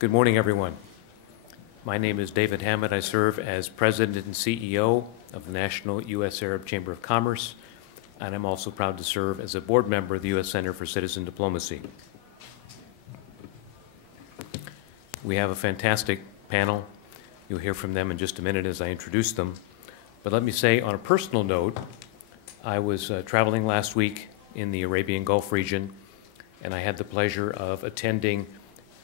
Good morning, everyone. My name is David Hamod. I serve as President and CEO of the National U.S. Arab Chamber of Commerce, and I'm also proud to serve as a board member of the U.S. Center for Citizen Diplomacy. We have a fantastic panel. You'll hear from them in just a minute as I introduce them. But let me say, on a personal note, I was traveling last week in the Arabian Gulf region, and I had the pleasure of attending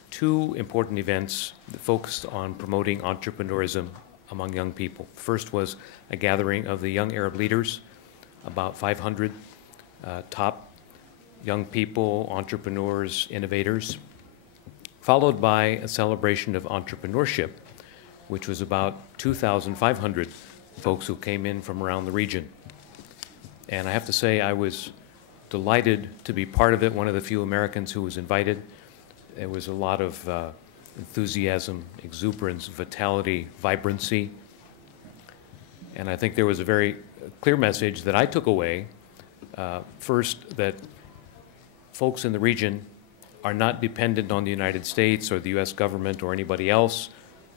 two important events that focused on promoting entrepreneurism among young people. First was a gathering of the young Arab leaders, about 500 top young people, entrepreneurs, innovators, followed by a celebration of entrepreneurship, which was about 2,500 folks who came in from around the region. And I have to say, I was delighted to be part of it, one of the few Americans who was invited. There was a lot of enthusiasm, exuberance, vitality, vibrancy. And I think there was a very clear message that I took away. First, that folks in the region are not dependent on the United States or the U.S. government or anybody else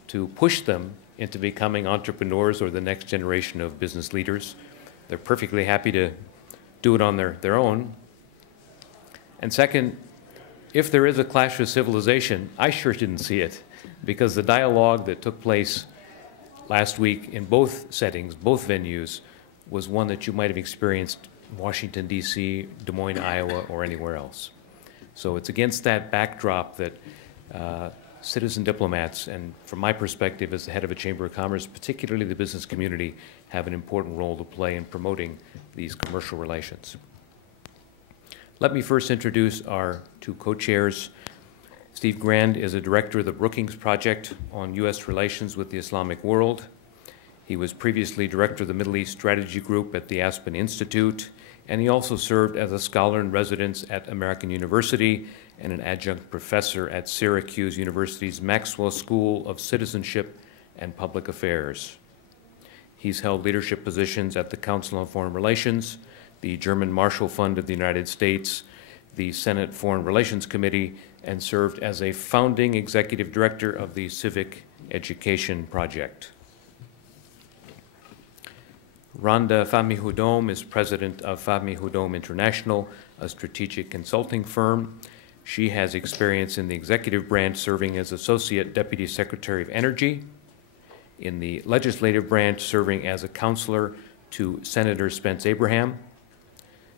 to push them into becoming entrepreneurs or the next generation of business leaders. They're perfectly happy to do it on their own. And second, if there is a clash with civilization, I sure didn't see it, because the dialogue that took place last week in both settings, both venues, was one that you might have experienced in Washington, D.C., Des Moines, Iowa, or anywhere else. So it's against that backdrop that citizen diplomats, and from my perspective as the head of a Chamber of Commerce, particularly the business community, have an important role to play in promoting these commercial relations. Let me first introduce our two co-chairs. Steve Grand is a director of the Brookings Project on U.S. relations with the Islamic world. He was previously director of the Middle East Strategy Group at the Aspen Institute, and he also served as a scholar in residence at American University and an adjunct professor at Syracuse University's Maxwell School of Citizenship and Public Affairs. He's held leadership positions at the Council on Foreign Relations, the German Marshall Fund of the United States, the Senate Foreign Relations Committee, and served as a founding executive director of the Civic Education Project. Randa Fahmy Hudome is president of Fahmy Hudome International, a strategic consulting firm. She has experience in the executive branch, serving as Associate Deputy Secretary of Energy, in the legislative branch, serving as a counselor to Senator Spence Abraham,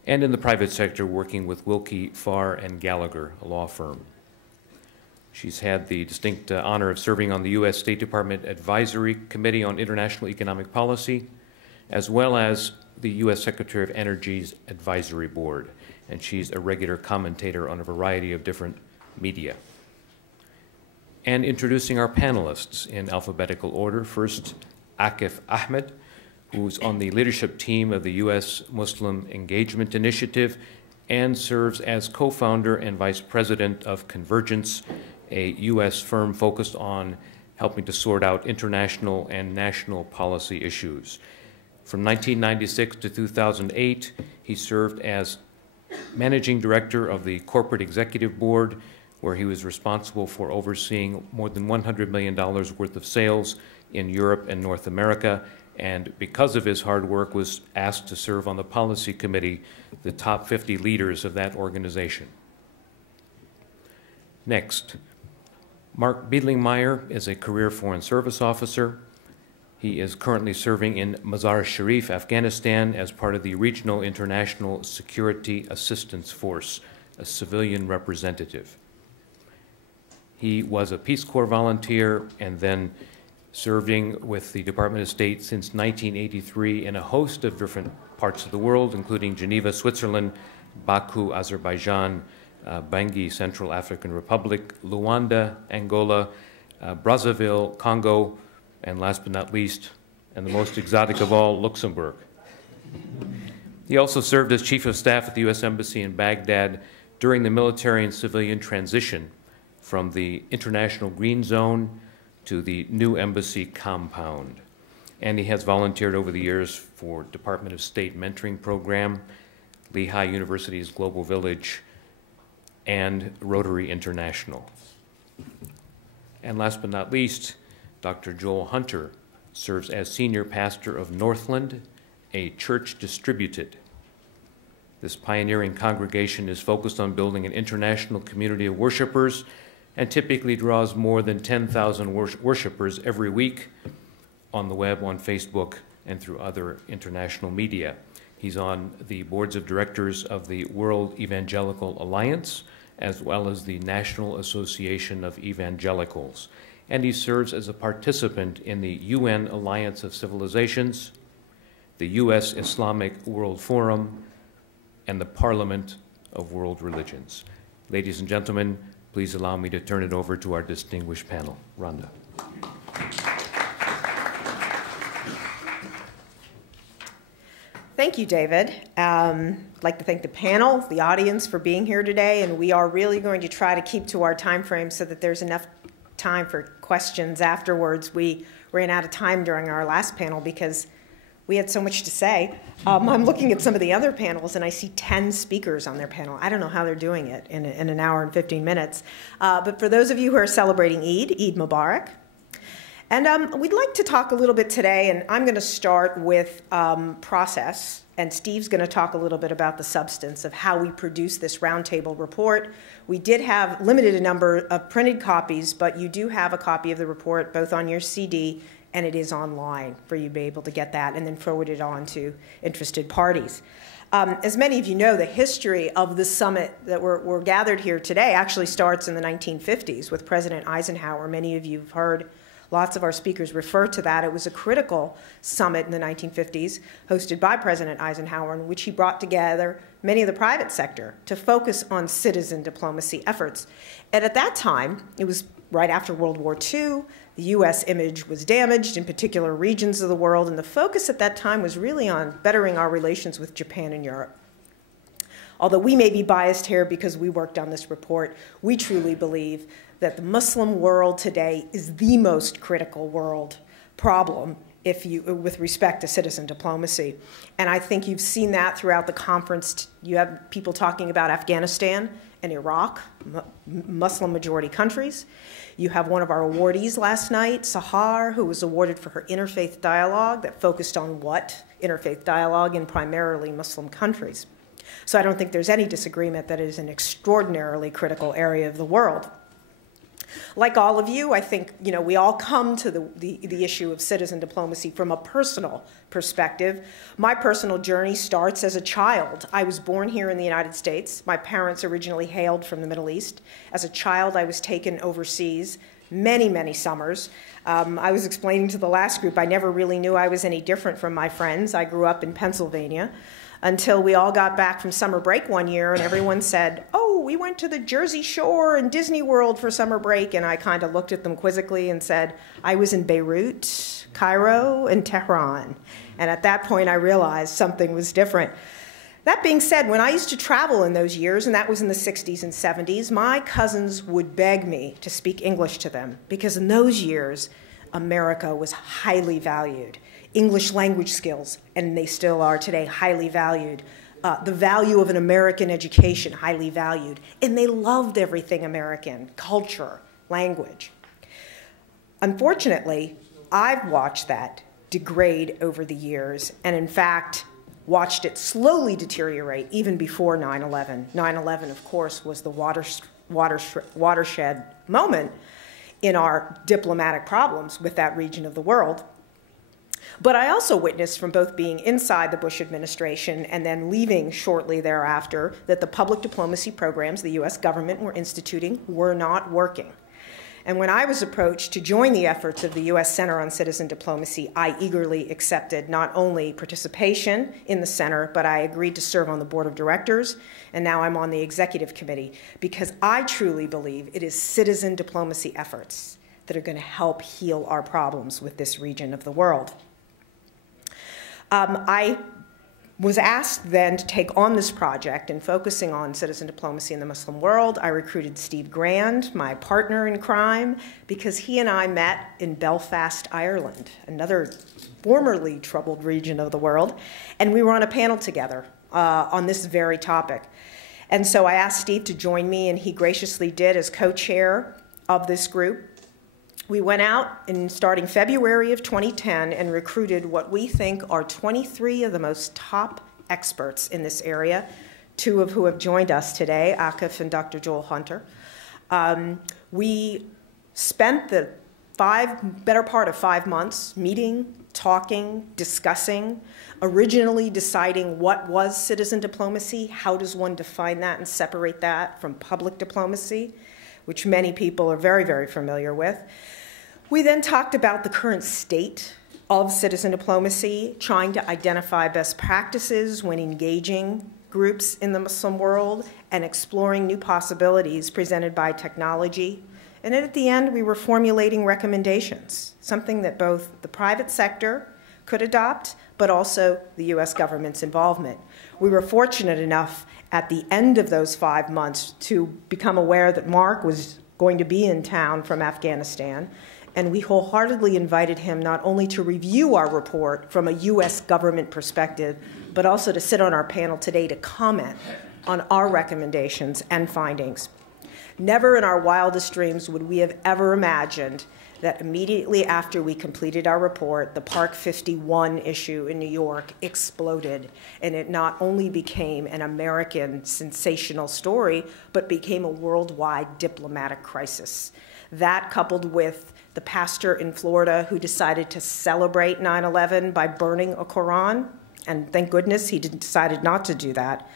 and in the private sector, working with Wilkie, Farr, and Gallagher, a law firm. She's had the distinct honor of serving on the U.S. State Department Advisory Committee on International Economic Policy, as well as the U.S. Secretary of Energy's Advisory Board, and she's a regular commentator on a variety of different media. And introducing our panelists in alphabetical order. First, Aakif Ahmad, who's on the leadership team of the U.S-Muslim Engagement Initiative and serves as co-founder and vice president of Convergence, a U.S. firm focused on helping to sort out international and national policy issues. From 1996 to 2008, he served as managing director of the Corporate Executive Board, where he was responsible for overseeing more than $100 million worth of sales in Europe and North America, and because of his hard work was asked to serve on the policy committee, the top 50 leaders of that organization. Next, Mark Biedlingmaier is a career Foreign Service officer. He is currently serving in Mazar-e-Sharif, Afghanistan, as part of the Regional International Security Assistance Force, a civilian representative. He was a Peace Corps volunteer and then serving with the Department of State since 1983 in a host of different parts of the world, including Geneva, Switzerland, Baku, Azerbaijan, Bangui, Central African Republic, Luanda, Angola, Brazzaville, Congo, and last but not least, and the most exotic of all, Luxembourg. He also served as Chief of Staff at the U.S. Embassy in Baghdad during the military and civilian transition from the International Green Zone to the new embassy compound. And he has volunteered over the years for Department of State Mentoring Program, Lehigh University's Global Village, and Rotary International. And last but not least, Dr. Joel Hunter serves as senior pastor of Northland, a church distributed. This pioneering congregation is focused on building an international community of worshipers and typically draws more than 10,000 worshipers every week on the web, on Facebook, and through other international media. He's on the boards of directors of the World Evangelical Alliance, as well as the National Association of Evangelicals. And he serves as a participant in the UN Alliance of Civilizations, the U.S-Islamic World Forum, and the Parliament of World Religions. Ladies and gentlemen, please allow me to turn it over to our distinguished panel. Randa. Thank you, David. I'd like to thank the panel, the audience for being here today, and we are really going to try to keep to our time frame so that there's enough time for questions afterwards. We ran out of time during our last panel because we had so much to say. I'm looking at some of the other panels, and I see 10 speakers on their panel. I don't know how they're doing it in an hour and 15 minutes. But for those of you who are celebrating Eid Mubarak. And we'd like to talk a little bit today, and I'm going to start with process, and Steve's going to talk a little bit about the substance of how we produce this roundtable report. We did have limited a number of printed copies, but you do have a copy of the report both on your CD, and it is online for you to be able to get that and then forward it on to interested parties. As many of you know, the history of the summit that we're gathered here today actually starts in the 1950s with President Eisenhower. Many of you have heard lots of our speakers refer to that. It was a critical summit in the 1950s hosted by President Eisenhower in which he brought together many of the private sector to focus on citizen diplomacy efforts. And at that time, it was right after World War II, the U.S. image was damaged in particular regions of the world, and the focus at that time was really on bettering our relations with Japan and Europe. Although we may be biased here because we worked on this report, we truly believe that the Muslim world today is the most critical world problem with respect to citizen diplomacy. And I think you've seen that throughout the conference. You have people talking about Afghanistan and Iraq, Muslim majority countries. You have one of our awardees last night, Sahar, who was awarded for her interfaith dialogue that focused on what? Interfaith dialogue in primarily Muslim countries. So I don't think there's any disagreement that it is an extraordinarily critical area of the world. Like all of you, I think we all come to the issue of citizen diplomacy from a personal perspective. My personal journey starts as a child. I was born here in the United States. My parents originally hailed from the Middle East. As a child, I was taken overseas many, many summers. I was explaining to the last group, I never really knew I was any different from my friends. I grew up in Pennsylvania until we all got back from summer break one year and everyone said, oh, we went to the Jersey Shore and Disney World for summer break. And I kind of looked at them quizzically and said, I was in Beirut, Cairo, and Tehran. And at that point, I realized something was different. That being said, when I used to travel in those years, and that was in the 60s and 70s, my cousins would beg me to speak English to them because in those years, America was highly valued. English language skills, and they still are today, highly valued. The value of an American education, highly valued. And they loved everything American, culture, language. Unfortunately, I've watched that degrade over the years, and in fact, watched it slowly deteriorate even before 9/11. 9/11, of course, was the watershed moment in our diplomatic problems with that region of the world. But I also witnessed from both being inside the Bush administration and then leaving shortly thereafter that the public diplomacy programs the U.S. government were instituting were not working. And when I was approached to join the efforts of the U.S. Center on Citizen Diplomacy, I eagerly accepted not only participation in the center, but I agreed to serve on the board of directors, and now I'm on the executive committee, because I truly believe it is citizen diplomacy efforts that are going to help heal our problems with this region of the world. I was asked then to take on this project and focusing on citizen diplomacy in the Muslim world. I recruited Steve Grand, my partner in crime, because he and I met in Belfast, Ireland, another formerly troubled region of the world, and we were on a panel together on this very topic. And so I asked Steve to join me, and he graciously did as co-chair of this group. We went out in starting February of 2010 and recruited what we think are 23 of the most top experts in this area, 2 of who have joined us today, Aakif and Dr. Joel Hunter. We spent the better part of 5 months meeting, talking, discussing, originally deciding what was citizen diplomacy, how does one define that and separate that from public diplomacy, which many people are very, very familiar with. We then talked about the current state of citizen diplomacy, trying to identify best practices when engaging groups in the Muslim world and exploring new possibilities presented by technology. And then at the end, we were formulating recommendations, something that both the private sector could adopt, but also the U.S. government's involvement. We were fortunate enough at the end of those 5 months to become aware that Mark was going to be in town from Afghanistan, and we wholeheartedly invited him not only to review our report from a U.S. government perspective, but also to sit on our panel today to comment on our recommendations and findings. Never in our wildest dreams would we have ever imagined that immediately after we completed our report, the Park 51 issue in New York exploded, and it not only became an American sensational story, but became a worldwide diplomatic crisis. That, coupled with the pastor in Florida who decided to celebrate 9/11 by burning a Quran, and thank goodness he decided not to do that,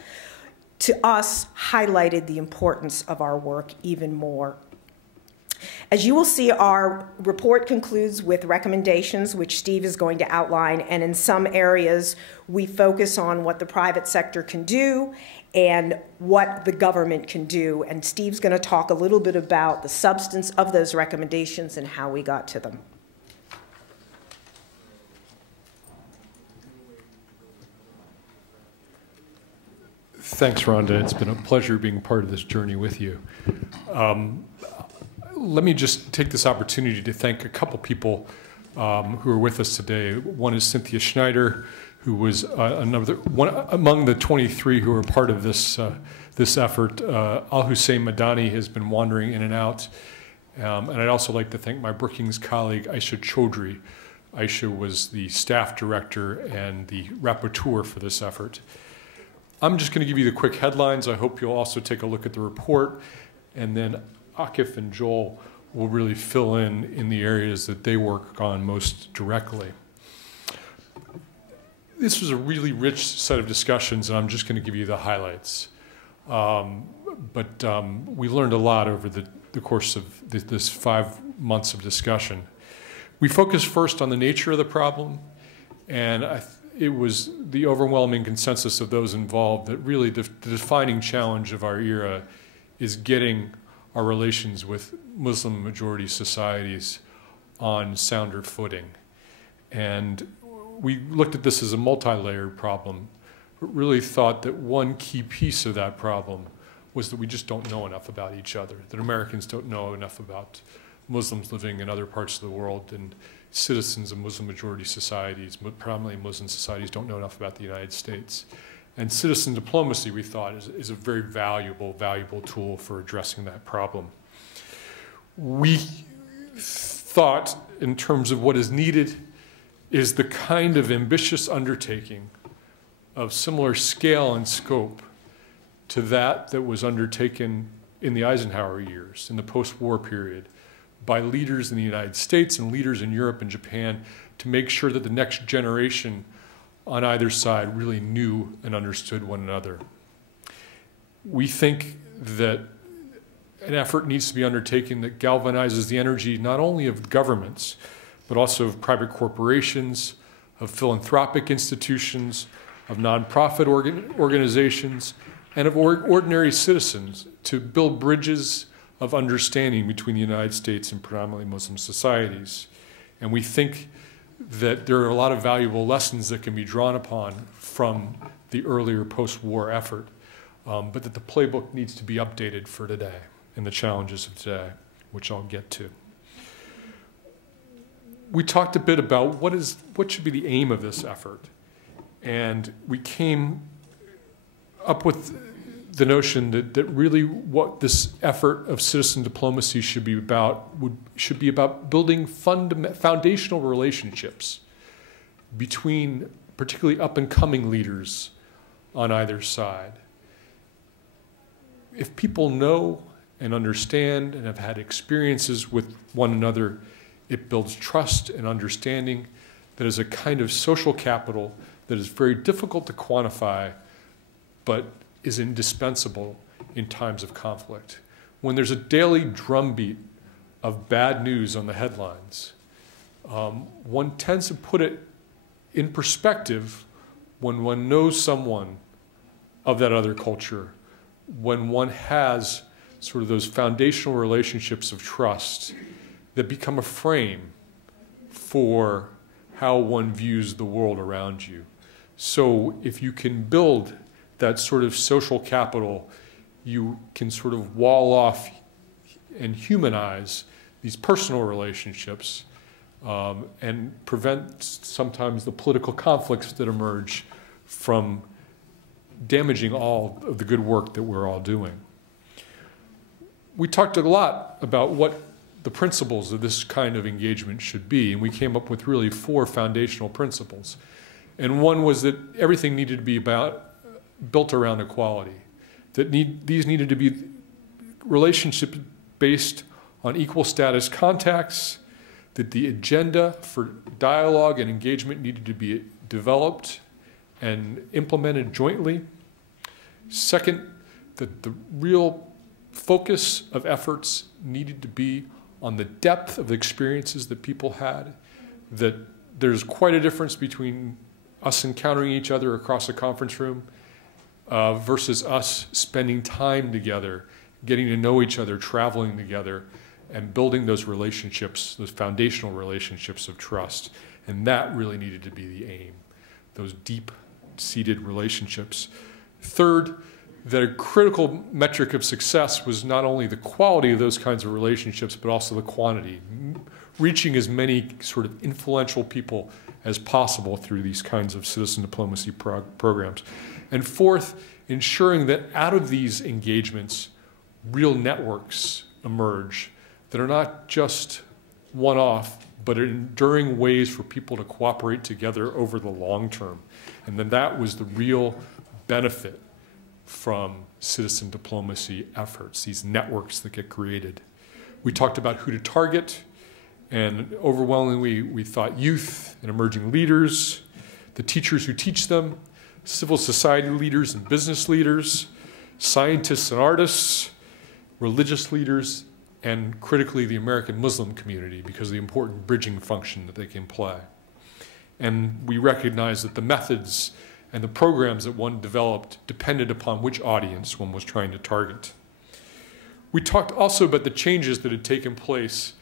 to us highlighted the importance of our work even more. As you will see, our report concludes with recommendations, which Steve is going to outline, and in some areas we focus on what the private sector can do and what the government can do, and Steve's going to talk a little bit about the substance of those recommendations and how we got to them. Thanks, Rhonda. It's been a pleasure being part of this journey with you. Let me just take this opportunity to thank a couple people who are with us today. One is Cynthia Schneider, who was one among the 23 who are part of this, this effort. Al-Hussein Madani has been wandering in and out. And I'd also like to thank my Brookings colleague, Aisha Chaudhry. Aisha was the staff director and the rapporteur for this effort. I'm just going to give you the quick headlines. I hope you'll also take a look at the report, and then Aakif and Joel will really fill in the areas that they work on most directly. This was a really rich set of discussions, and I'm just going to give you the highlights. We learned a lot over the course of this 5 months of discussion. We focused first on the nature of the problem, and it was the overwhelming consensus of those involved that really the defining challenge of our era is getting our relations with Muslim majority societies on sounder footing. And we looked at this as a multi-layered problem, but really thought that one key piece of that problem was that we just don't know enough about each other, that Americans don't know enough about Muslims living in other parts of the world, and citizens of Muslim majority societies, predominantly Muslim societies, don't know enough about the United States. And citizen diplomacy, we thought, is a very valuable tool for addressing that problem. We thought, in terms of what is needed, is the kind of ambitious undertaking of similar scale and scope to that was undertaken in the Eisenhower years, in the post-war period, by leaders in the United States and leaders in Europe and Japan to make sure that the next generation on either side really knew and understood one another. We think that an effort needs to be undertaken that galvanizes the energy not only of governments, but also of private corporations, of philanthropic institutions, of nonprofit organizations, and of ordinary citizens to build bridges of understanding between the United States and predominantly Muslim societies. And we think that there are a lot of valuable lessons that can be drawn upon from the earlier post-war effort, but that the playbook needs to be updated for today and the challenges of today, which I'll get to. We talked a bit about what should be the aim of this effort, and we came up with the notion that really what this effort of citizen diplomacy should be about should be about building foundational relationships between particularly up-and-coming leaders on either side. If people know and understand and have had experiences with one another, it builds trust and understanding that is a kind of social capital that is very difficult to quantify, but is indispensable in times of conflict. When there's a daily drumbeat of bad news on the headlines, one tends to put it in perspective when one knows someone of that other culture, when one has sort of those foundational relationships of trust that become a frame for how one views the world around you. So if you can build that sort of social capital, you can sort of wall off and humanize these personal relationships and prevent sometimes the political conflicts that emerge from damaging all of the good work that we're all doing. We talked a lot about what the principles of this kind of engagement should be, and we came up with really 4 foundational principles. And one was that everything needed to be built around equality, that these needed to be relationships based on equal status contacts, that the agenda for dialogue and engagement needed to be developed and implemented jointly. Second, that the real focus of efforts needed to be on the depth of the experiences that people had, that there's quite a difference between us encountering each other across a conference room versus us spending time together, getting to know each other, traveling together, and building those relationships, those foundational relationships of trust. And that really needed to be the aim, those deep-seated relationships. Third, that a critical metric of success was not only the quality of those kinds of relationships, but also the quantity, reaching as many sort of influential people as possible through these kinds of citizen diplomacy programs. And fourth, ensuring that out of these engagements, real networks emerge that are not just one-off, but enduring ways for people to cooperate together over the long term. And then that was the real benefit from citizen diplomacy efforts, these networks that get created. We talked about who to target, and overwhelmingly we thought youth and emerging leaders, the teachers who teach them, civil society leaders and business leaders, scientists and artists, religious leaders, and critically the American Muslim community because of the important bridging function that they can play. And we recognize that the methods and the programs that one developed depended upon which audience one was trying to target. We talked also about the changes that had taken place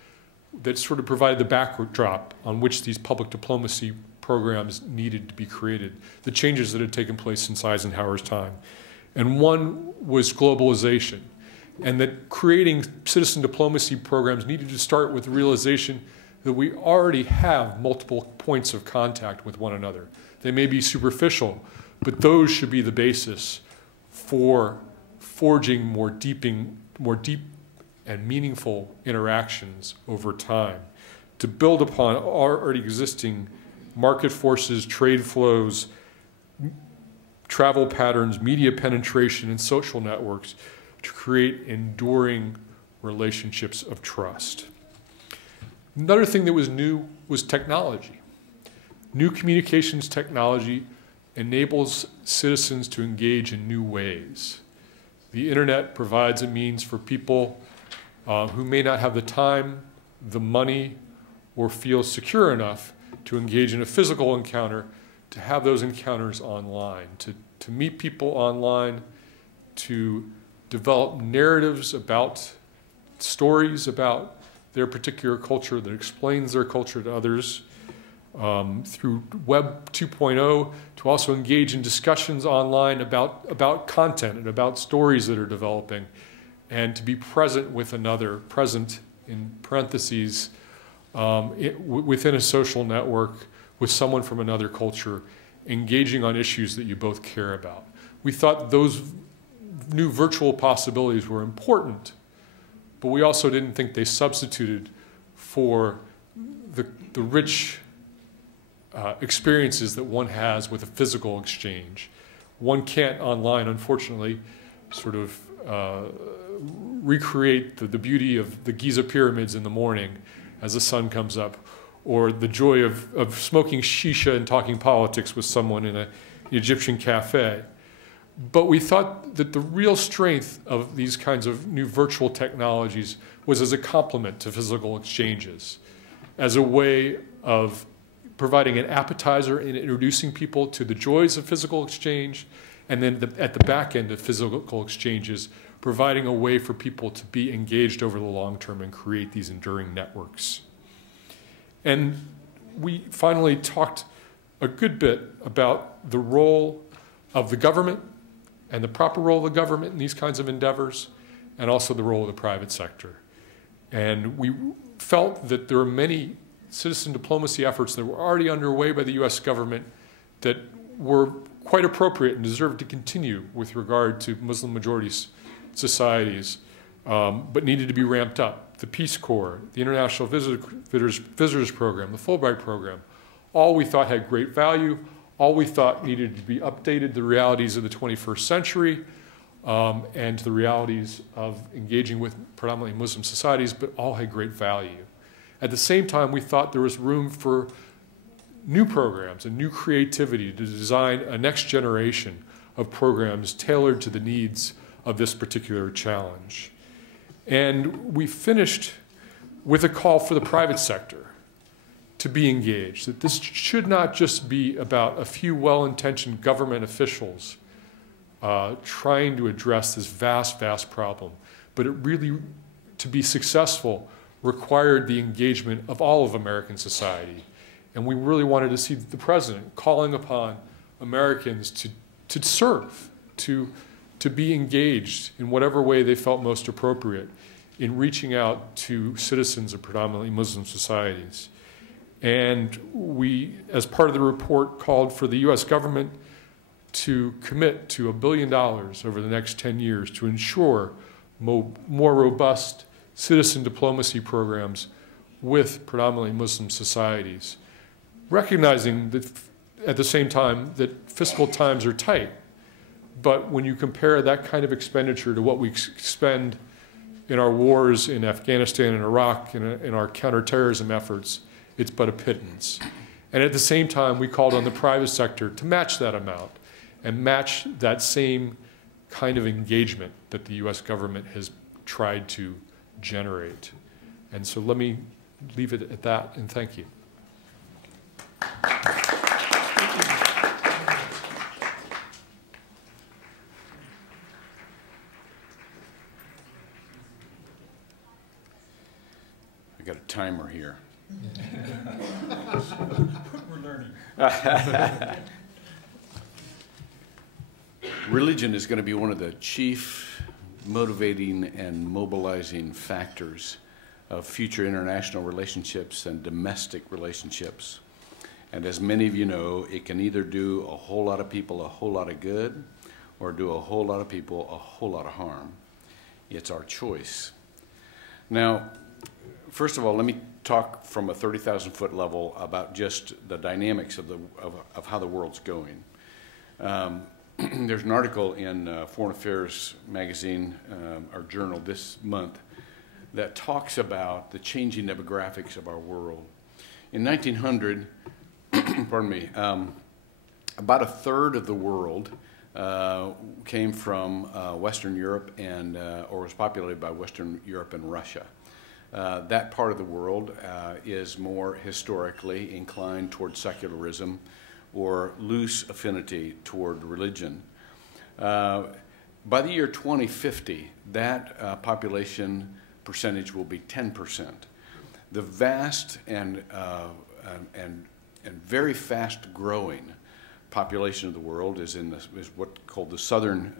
that sort of provided the backdrop on which these public diplomacy programs needed to be created, the changes that had taken place since Eisenhower's time. And one was globalization, and that creating citizen diplomacy programs needed to start with the realization that we already have multiple points of contact with one another. They may be superficial, but those should be the basis for forging more deep and meaningful interactions over time, to build upon already existing market forces, trade flows, travel patterns, media penetration, and social networks to create enduring relationships of trust. Another thing that was new was technology. New communications technology enables citizens to engage in new ways. The internet provides a means for people who may not have the time, the money, or feel secure enough to engage in a physical encounter, to have those encounters online, to meet people online, to develop narratives about stories about their particular culture that explains their culture to others, through Web 2.0, to also engage in discussions online about content and about stories that are developing, and to be present with another, present in parentheses, within a social network with someone from another culture, engaging on issues that you both care about. We thought those new virtual possibilities were important, but we also didn't think they substituted for the rich experiences that one has with a physical exchange. One can't online, unfortunately, sort of recreate the beauty of the Giza pyramids in the morning as the sun comes up, or the joy of smoking shisha and talking politics with someone in an Egyptian cafe. But we thought that the real strength of these kinds of new virtual technologies was as a complement to physical exchanges, as a way of providing an appetizer in introducing people to the joys of physical exchange, and then at the back end of physical exchanges, providing a way for people to be engaged over the long term and create these enduring networks. And we finally talked a good bit about the role of the government and the proper role of the government in these kinds of endeavors, and also the role of the private sector. And we felt that there were many citizen diplomacy efforts that were already underway by the US government that were quite appropriate and deserved to continue with regard to Muslim majority societies, but needed to be ramped up. The Peace Corps, the International Visitors Program, the Fulbright Program, all we thought had great value, all we thought needed to be updated to the realities of the 21st century and to the realities of engaging with predominantly Muslim societies, but all had great value. At the same time, we thought there was room for new programs and new creativity to design a next generation of programs tailored to the needs of this particular challenge. And we finished with a call for the private sector to be engaged, that this should not just be about a few well-intentioned government officials trying to address this vast, vast problem, but it really, to be successful, required the engagement of all of American society. And we really wanted to see the president calling upon Americans to serve, to be engaged in whatever way they felt most appropriate in reaching out to citizens of predominantly Muslim societies. And we, as part of the report, called for the US government to commit to $1 billion over the next 10 years to ensure more robust citizen diplomacy programs with predominantly Muslim societies, recognizing that at the same time that fiscal times are tight. But when you compare that kind of expenditure to what we expend in our wars in Afghanistan and Iraq and in our counterterrorism efforts, it's but a pittance. And at the same time, we called on the private sector to match that amount and match that same kind of engagement that the US government has tried to generate. And so let me leave it at that, and thank you. I got a timer here. We're learning. Religion is going to be one of the chief motivating and mobilizing factors of future international relationships and domestic relationships. And as many of you know, it can either do a whole lot of people a whole lot of good or do a whole lot of people a whole lot of harm. It's our choice. Now, first of all, let me talk from a 30,000-foot level about just the dynamics of how the world's going. There's an article in Foreign Affairs magazine, our journal this month, that talks about the changing demographics of our world. In 1900, pardon me, about a third of the world came from Western Europe and, or was populated by Western Europe and Russia. That part of the world is more historically inclined toward secularism or loose affinity toward religion. By the year 2050, that population percentage will be 10%. The vast and very fast growing population of the world is what's called the southern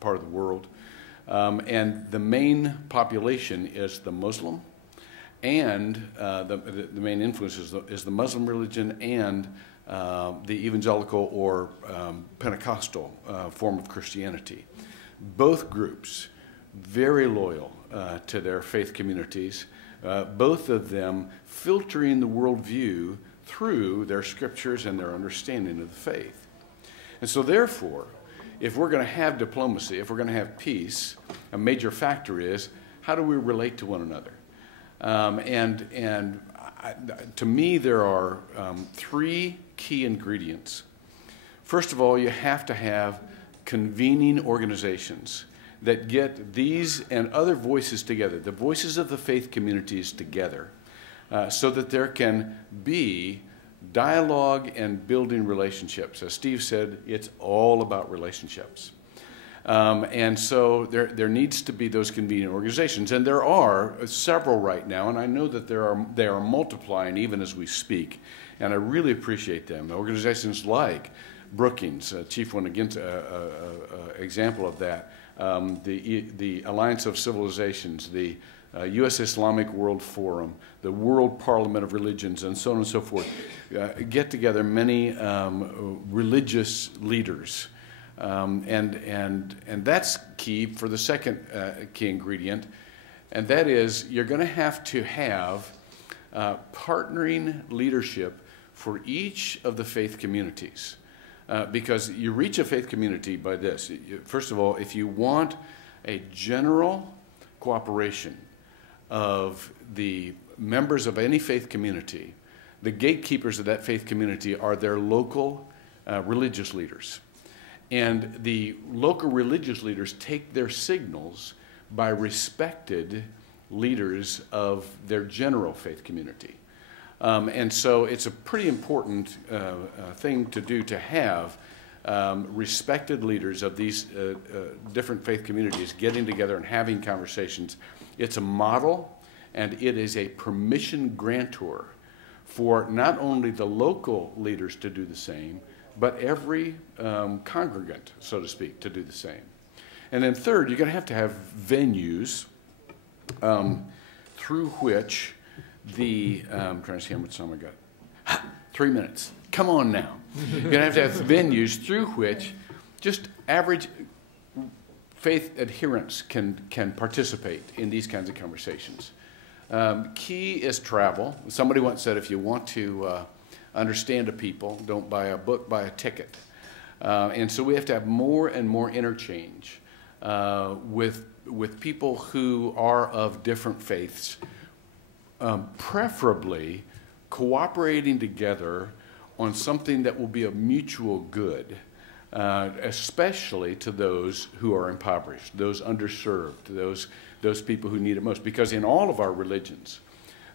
part of the world. And the main population is the Muslim, and the main influence is the Muslim religion and the evangelical or Pentecostal form of Christianity. both groups very loyal to their faith communities, both of them filtering the worldview through their scriptures and their understanding of the faith. And so therefore, if we're going to have diplomacy, if we're going to have peace, a major factor is how do we relate to one another? To me, there are three key ingredients. First of all, you have to have convening organizations that get these and other voices together, the voices of the faith communities together, so that there can be dialogue and building relationships. As Steve said, it's all about relationships. And so there needs to be those convening organizations, and there are several right now, and I know that they are multiplying even as we speak, and I really appreciate them. Organizations like Brookings, chief one against example of that, the Alliance of Civilizations, the U.S-Islamic World Forum, the World Parliament of Religions, and so on and so forth, get together many religious leaders. And that's key for the second key ingredient, and that is you're going to have partnering leadership for each of the faith communities. Because you reach a faith community by this. First of all, if you want a general cooperation of the members of any faith community, the gatekeepers of that faith community are their local religious leaders. And the local religious leaders take their signals by respected leaders of their general faith community. And so it's a pretty important thing to do to have respected leaders of these different faith communities getting together and having conversations. It's a model, and it is a permission grantor for not only the local leaders to do the same, but every congregant, so to speak, to do the same. And then third, you're going to have venues through which I'm trying to see how much time I got. 3 minutes. Come on now. You're going to have venues through which just average faith adherents can participate in these kinds of conversations. Key is travel. Somebody once said, if you want to understand a people, don't buy a book, buy a ticket. And so we have to have more and more interchange with people who are of different faiths, preferably cooperating together on something that will be of mutual good, especially to those who are impoverished, those underserved, those people who need it most. Because in all of our religions,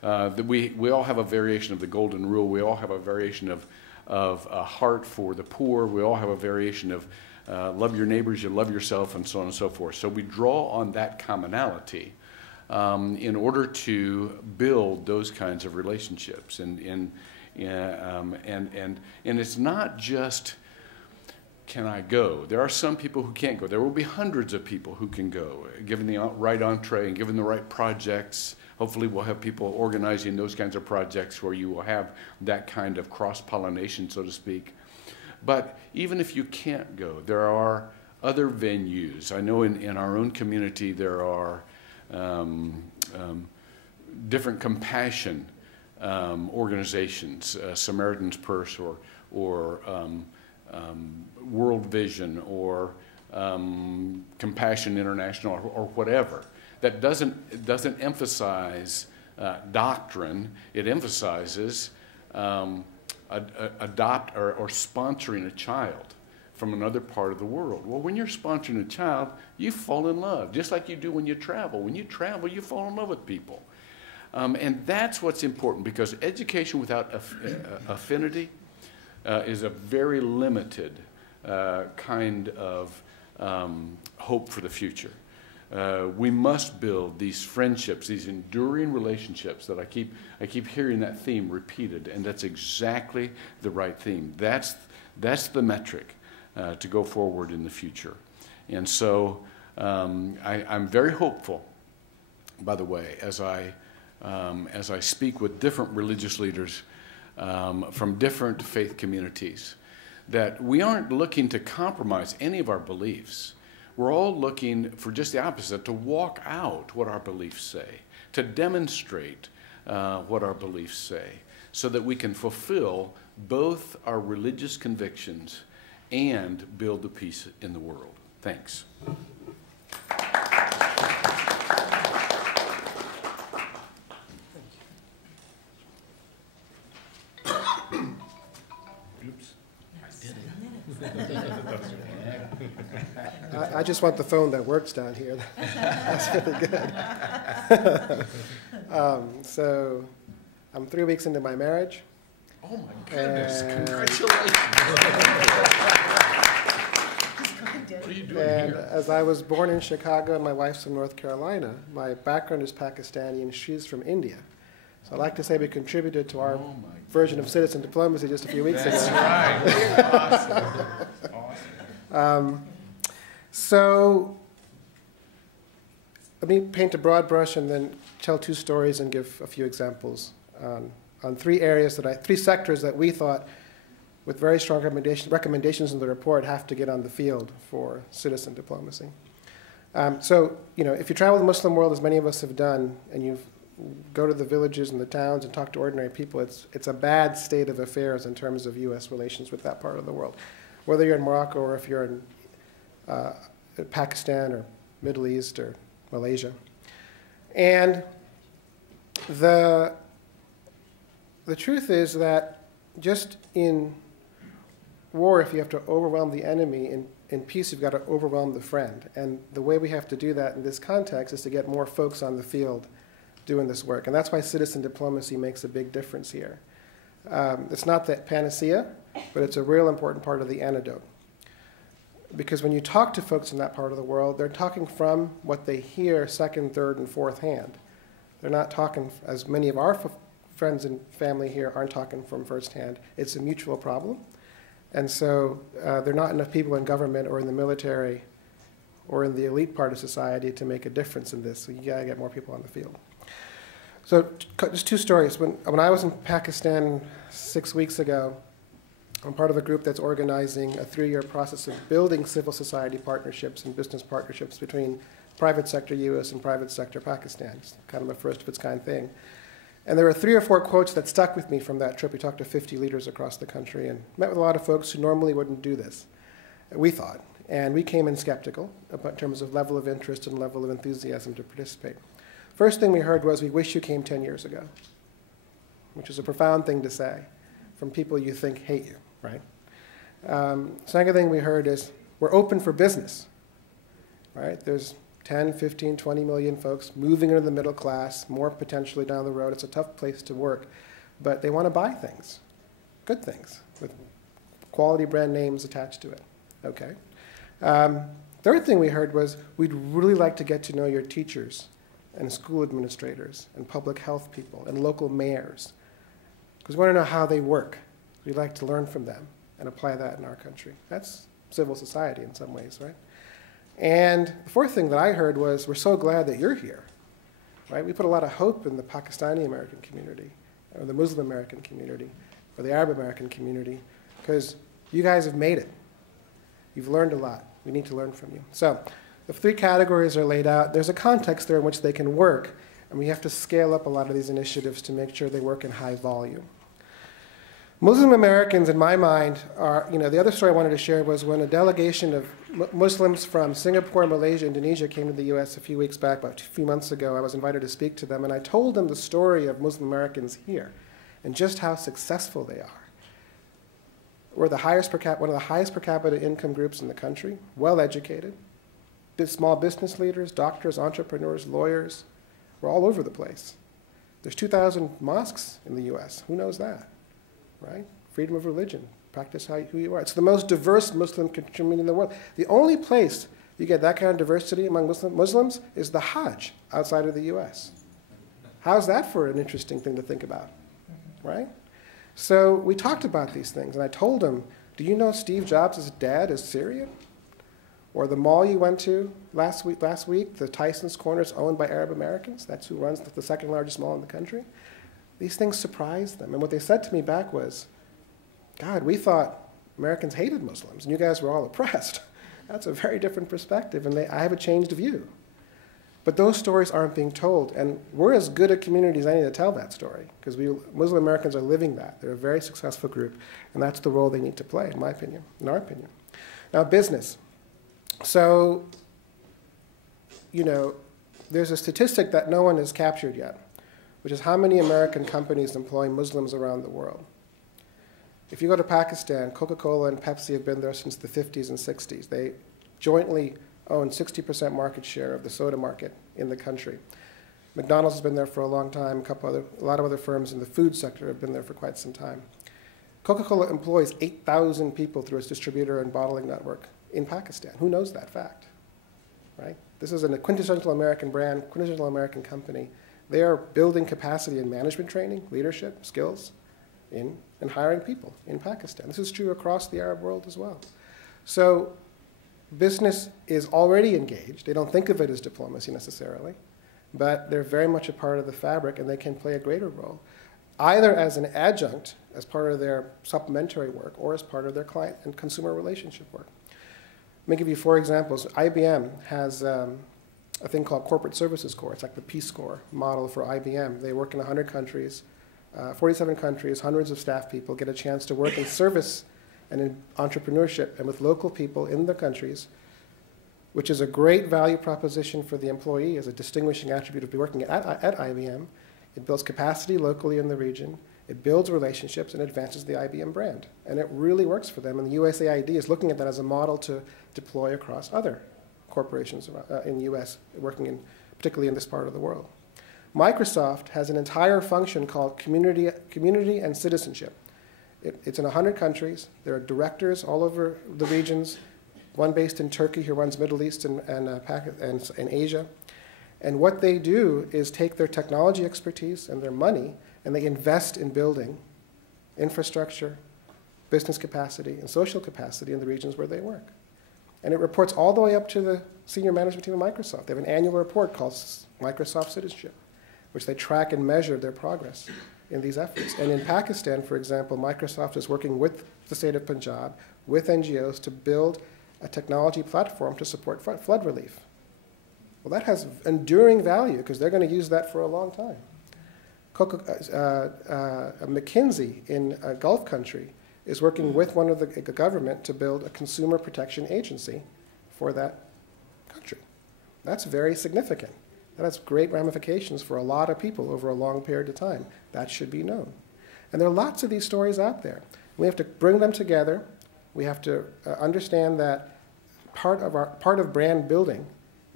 we all have a variation of the golden rule. We all have a variation of a heart for the poor. We all have a variation of love your neighbors, you love yourself, and so on and so forth. So we draw on that commonality in order to build those kinds of relationships. And it's not just, can I go? There are some people who can't go. There will be hundreds of people who can go, given the right entree and given the right projects. Hopefully we'll have people organizing those kinds of projects where you will have that kind of cross-pollination, so to speak. But even if you can't go, there are other venues. I know in our own community there are different compassion organizations, Samaritan's Purse or World Vision or Compassion International or whatever, that doesn't emphasize doctrine. It emphasizes adopt or sponsoring a child from another part of the world. Well, when you're sponsoring a child, you fall in love, just like you do when you travel. When you travel, you fall in love with people. And that's what's important, because education without affinity is a very limited kind of hope for the future. We must build these friendships, these enduring relationships that I keep hearing that theme repeated, and that's exactly the right theme. That's the metric to go forward in the future. And so I'm very hopeful, by the way, as I speak with different religious leaders from different faith communities, that we aren't looking to compromise any of our beliefs. We're all looking for just the opposite, to walk out what our beliefs say, to demonstrate what our beliefs say, so that we can fulfill both our religious convictions and build the peace in the world. Thanks. I just want the phone that works down here. That's really good. So I'm 3 weeks into my marriage. Oh my goodness, And- congratulations. What are you doing And here? as I was born in Chicago and my wife's from North Carolina, my background is Pakistani and she's from India. So I'd like to say we contributed to our Oh my version of citizen diplomacy just a few weeks That's ago. right. Awesome. Awesome. So let me paint a broad brush and then tell two stories and give a few examples on three areas three sectors that we thought, with very strong recommendations in the report, have to get on the field for citizen diplomacy. So, if you travel the Muslim world, as many of us have done, and you go to the villages and the towns and talk to ordinary people, it's a bad state of affairs in terms of U.S. relations with that part of the world. Whether you're in Morocco or if you're in Pakistan or Middle East or Malaysia. And the truth is that just in war, if you have to overwhelm the enemy, in peace you've got to overwhelm the friend. And the way we have to do that in this context is to get more folks on the field doing this work. And that's why citizen diplomacy makes a big difference here. It's not the panacea, but it's a real important part of the antidote. Because when you talk to folks in that part of the world, they're talking from what they hear second, third, and fourth hand. They're not talking, as many of our friends and family here aren't talking from firsthand. It's a mutual problem. And so there are not enough people in government or in the military or in the elite part of society to make a difference in this. So you gotta get more people on the field. So just two stories. When I was in Pakistan 6 weeks ago, I'm part of a group that's organizing a 3-year process of building civil society partnerships and business partnerships between private sector U.S. and private sector Pakistan. It's kind of a first of its kind thing. And there were 3 or 4 quotes that stuck with me from that trip. We talked to 50 leaders across the country and met with a lot of folks who normally wouldn't do this, we thought. And we came in skeptical about in terms of level of interest and level of enthusiasm to participate. First thing we heard was, "We wish you came 10 years ago," which is a profound thing to say from people you think hate you, right? Second thing we heard is, "We're open for business," right? There's 10, 15, 20 million folks moving into the middle class, more potentially down the road. It's a tough place to work, but they want to buy things, good things, with quality brand names attached to it. Okay. Third thing we heard was, "We'd really like to get to know your teachers and school administrators and public health people and local mayors, because we want to know how they work. We'd like to learn from them and apply that in our country." That's civil society in some ways, right? And the fourth thing that I heard was, "We're so glad that you're here," right? We put a lot of hope in the Pakistani American community, or the Muslim American community, or the Arab American community, because you guys have made it. You've learned a lot. We need to learn from you. So the 3 categories are laid out. There's a context there in which they can work, and we have to scale up a lot of these initiatives to make sure they work in high volume. Muslim Americans, in my mind, are, the other story I wanted to share was when a delegation of Muslims from Singapore, Malaysia, Indonesia came to the U.S. a few weeks back, about a few months ago. I was invited to speak to them, and I told them the story of Muslim Americans here and just how successful they are. We're one of the highest per capita income groups in the country, well-educated, small business leaders, doctors, entrepreneurs, lawyers. We're all over the place. There's 2,000 mosques in the U.S. Who knows that, right? Freedom of religion. Practice who you are. It's the most diverse Muslim community in the world. The only place you get that kind of diversity among Muslims is the Hajj outside of the U.S. How's that for an interesting thing to think about, right? So we talked about these things, and I told him, "Do you know Steve Jobs' dad is Syrian? Or the mall you went to last week, the Tyson's Corner, is owned by Arab Americans. That's who runs the second largest mall in the country." These things surprised them. And what they said to me back was, "God, we thought Americans hated Muslims, and you guys were all oppressed." That's a very different perspective, and I have a changed view. But those stories aren't being told, and we're as good a community as any to tell that story, because Muslim Americans are living that. They're a very successful group, and that's the role they need to play, in my opinion, in our opinion. Now, business. So, you know, there's a statistic that no one has captured yet, which is how many American companies employ Muslims around the world. If you go to Pakistan, Coca-Cola and Pepsi have been there since the 50s and 60s. They jointly own 60% market share of the soda market in the country. McDonald's has been there for a long time. A lot of other firms in the food sector have been there for quite some time. Coca-Cola employs 8,000 people through its distributor and bottling network in Pakistan. Who knows that fact, right? This is a quintessential American brand, quintessential American company. They are building capacity in management training, leadership, skills, and hiring people in Pakistan. This is true across the Arab world as well. So business is already engaged. They don't think of it as diplomacy necessarily, but they're very much a part of the fabric, and they can play a greater role, either as an adjunct, as part of their supplementary work, or as part of their client and consumer relationship work. Let me give you 4 examples. IBM has a thing called Corporate Services Corps. It's like the Peace Corps model for IBM. They work in 100 countries, 47 countries, hundreds of staff people get a chance to work in service and in entrepreneurship and with local people in their countries, which is a great value proposition for the employee as a distinguishing attribute of working at IBM. It builds capacity locally in the region. It builds relationships and advances the IBM brand. And it really works for them. And the USAID is looking at that as a model to deploy across other corporations in the US, working particularly in this part of the world. Microsoft has an entire function called community and citizenship. It's in 100 countries. There are directors all over the regions, one based in Turkey who runs Middle East and Asia. And what they do is take their technology expertise and their money, and they invest in building infrastructure, business capacity, and social capacity in the regions where they work. And it reports all the way up to the senior management team of Microsoft. They have an annual report called Microsoft Citizenship, which they track and measure their progress in these efforts. And in Pakistan, for example, Microsoft is working with the state of Punjab, with NGOs, to build a technology platform to support flood relief. Well, that has enduring value because they're going to use that for a long time. McKinsey in a Gulf country is working with one of the government to build a consumer protection agency for that country. That's very significant. That has great ramifications for a lot of people over a long period of time. That should be known. And there are lots of these stories out there. We have to bring them together. We have to understand that part of brand building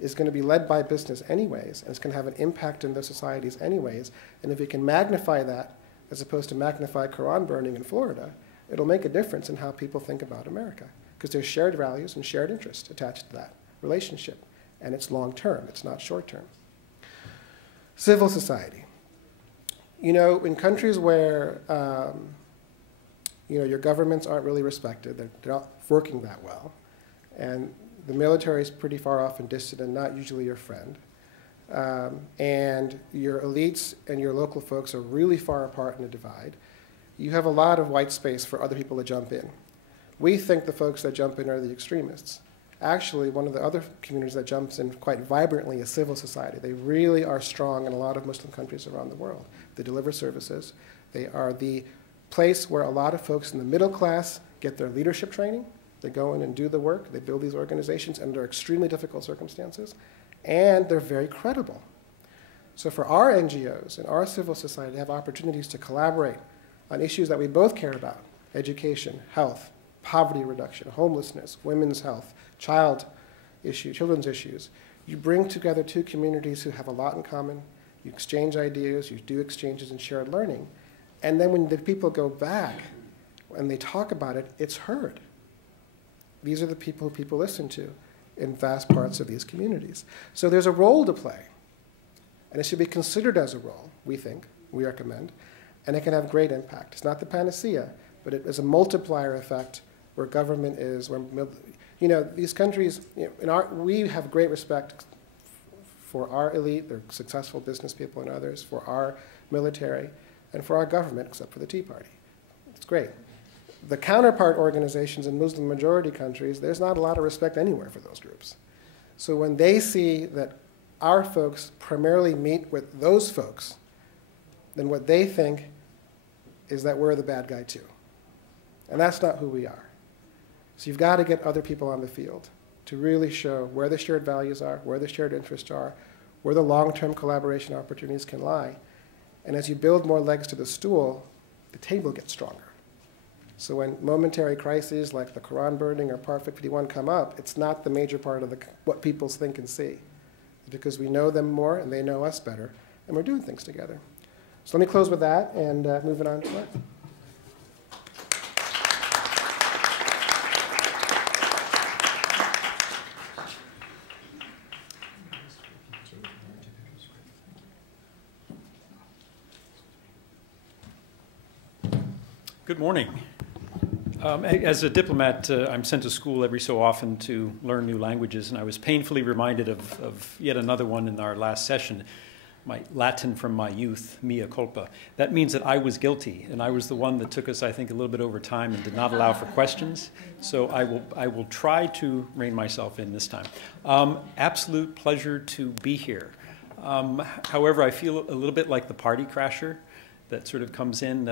is going to be led by business anyways, and it's going to have an impact in their societies anyways. And if we can magnify that, as opposed to magnify Quran burning in Florida, it'll make a difference in how people think about America, because there's shared values and shared interests attached to that relationship. And it's long-term, it's not short-term. Civil society. You know, in countries where your governments aren't really respected, they're not working that well, and the military is pretty far off and distant and not usually your friend, and your elites and your local folks are really far apart in a divide, you have a lot of white space for other people to jump in. We think the folks that jump in are the extremists. Actually, one of the other communities that jumps in quite vibrantly is civil society. They really are strong in a lot of Muslim countries around the world. They deliver services. They are the place where a lot of folks in the middle class get their leadership training. They go in and do the work. They build these organizations under extremely difficult circumstances. And they're very credible. So for our NGOs and our civil society to have opportunities to collaborate on issues that we both care about, education, health, poverty reduction, homelessness, women's health, children's issues. You bring together 2 communities who have a lot in common. You exchange ideas, you do exchanges and shared learning. And then when the people go back and they talk about it, it's heard. These are the people who people listen to in vast parts of these communities. So there's a role to play. And it should be considered as a role, we think, we recommend. And it can have great impact. It's not the panacea, but it is a multiplier effect where government is, where these countries, we have great respect for our elite, they're successful business people and others, for our military, and for our government, except for the Tea Party. It's great. the counterpart organizations in Muslim majority countries, there's not a lot of respect anywhere for those groups. So when they see that our folks primarily meet with those folks, then what they think is that we're the bad guy too. And that's not who we are. So you've got to get other people on the field to really show where the shared values are, where the shared interests are, where the long-term collaboration opportunities can lie. And as you build more legs to the stool, the table gets stronger. So when momentary crises like the Quran burning or Part 51 come up, it's not the major part of what people think and see. It's because we know them more and they know us better, and we're doing things together. So let me close with that and move it on to Mark. Good morning. As a diplomat, I'm sent to school every so often to learn new languages, and I was painfully reminded of yet another one in our last session, my Latin from my youth, mea culpa. That means that I was guilty, and I was the one that took us, I think, a little bit over time and did not allow for questions. So I will try to rein myself in this time. Absolute pleasure to be here. However, I feel a little bit like the party crasher that sort of comes in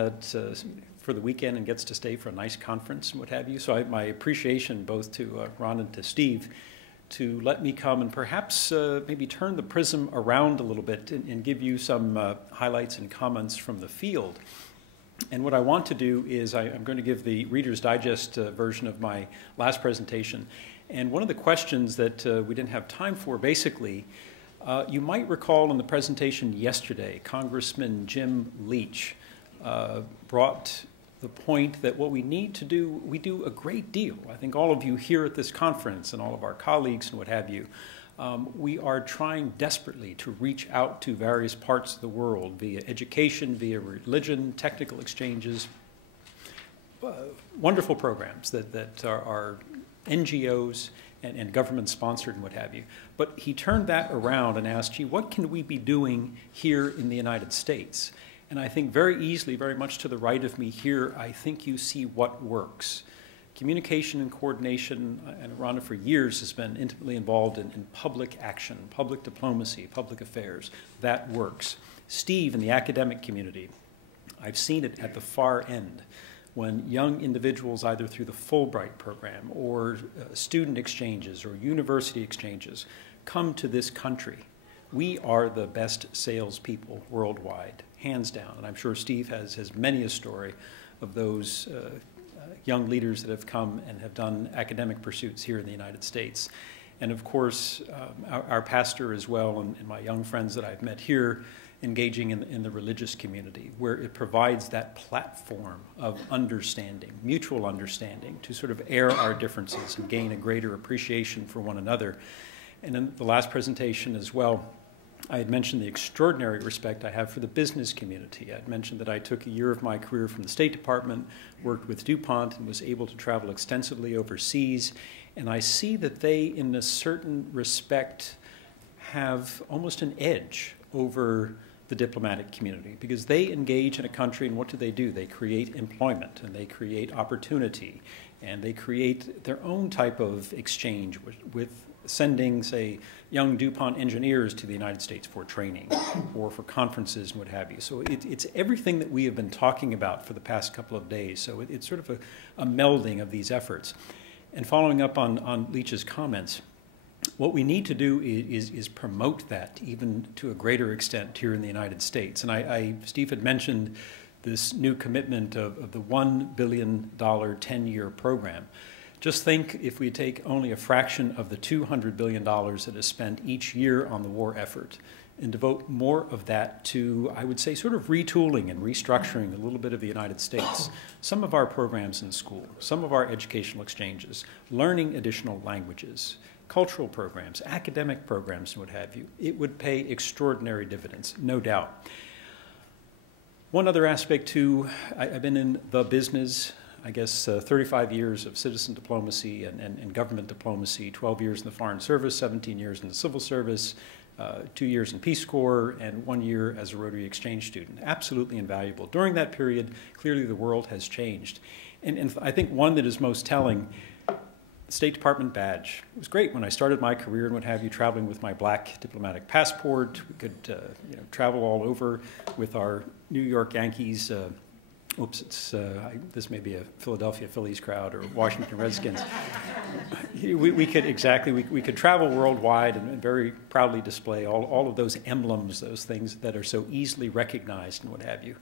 for the weekend and gets to stay for a nice conference and what have you. So my appreciation both to Ron and to Steve to let me come and perhaps maybe turn the prism around a little bit and give you some highlights and comments from the field. And what I want to do is I'm going to give the Reader's Digest version of my last presentation. And one of the questions that we didn't have time for, basically, you might recall in the presentation yesterday, Congressman Jim Leach brought the point that what we need to do, we do a great deal. I think all of you here at this conference and all of our colleagues and what have you, we are trying desperately to reach out to various parts of the world via education, via religion, technical exchanges, wonderful programs that are NGOs and government-sponsored and what have you. But he turned that around and asked, gee, what can we be doing here in the United States? And I think very easily, very much to the right of me here, I think you see what works. Communication and coordination, and Randa for years has been intimately involved in public action, public diplomacy, public affairs. That works. Steve in the academic community, I've seen it at the far end when young individuals, either through the Fulbright program or student exchanges or university exchanges, come to this country. We are the best salespeople worldwide, hands down. And I'm sure Steve has many a story of those young leaders that have come and have done academic pursuits here in the United States. And of course, our pastor as well, and my young friends that I've met here, engaging in the religious community, where it provides that platform of understanding, mutual understanding, to sort of air our differences and gain a greater appreciation for one another. And in the last presentation as well, I had mentioned the extraordinary respect I have for the business community. I had mentioned that I took a year of my career from the State Department, worked with DuPont, and was able to travel extensively overseas. And I see that they, in a certain respect, have almost an edge over the diplomatic community, because they engage in a country, and what do? They create employment, and they create opportunity, and they create their own type of exchange with sending, say, young DuPont engineers to the United States for training or for conferences and what have you. So it's everything that we have been talking about for the past couple of days. So it's sort of a melding of these efforts. And following up on Leach's comments, what we need to do is promote that even to a greater extent here in the United States. And Steve had mentioned this new commitment of the $1 billion 10-year program. Just think if we take only a fraction of the $200 billion that is spent each year on the war effort and devote more of that to, I would say, sort of retooling and restructuring a little bit of the United States, some of our programs in school, some of our educational exchanges, learning additional languages, cultural programs, academic programs, and what have you, it would pay extraordinary dividends, no doubt. One other aspect too, I've been in the business, I guess 35 years of citizen diplomacy and government diplomacy, 12 years in the Foreign Service, 17 years in the Civil Service, 2 years in Peace Corps, and 1 year as a Rotary Exchange student. Absolutely invaluable. During that period, clearly the world has changed. And I think one that is most telling, State Department badge. It was great when I started my career and what have you, traveling with my black diplomatic passport. We could travel all over with our New York Yankees. This may be a Philadelphia Phillies crowd or Washington Redskins. we could travel worldwide and very proudly display all of those emblems, those things that are so easily recognized and what have you.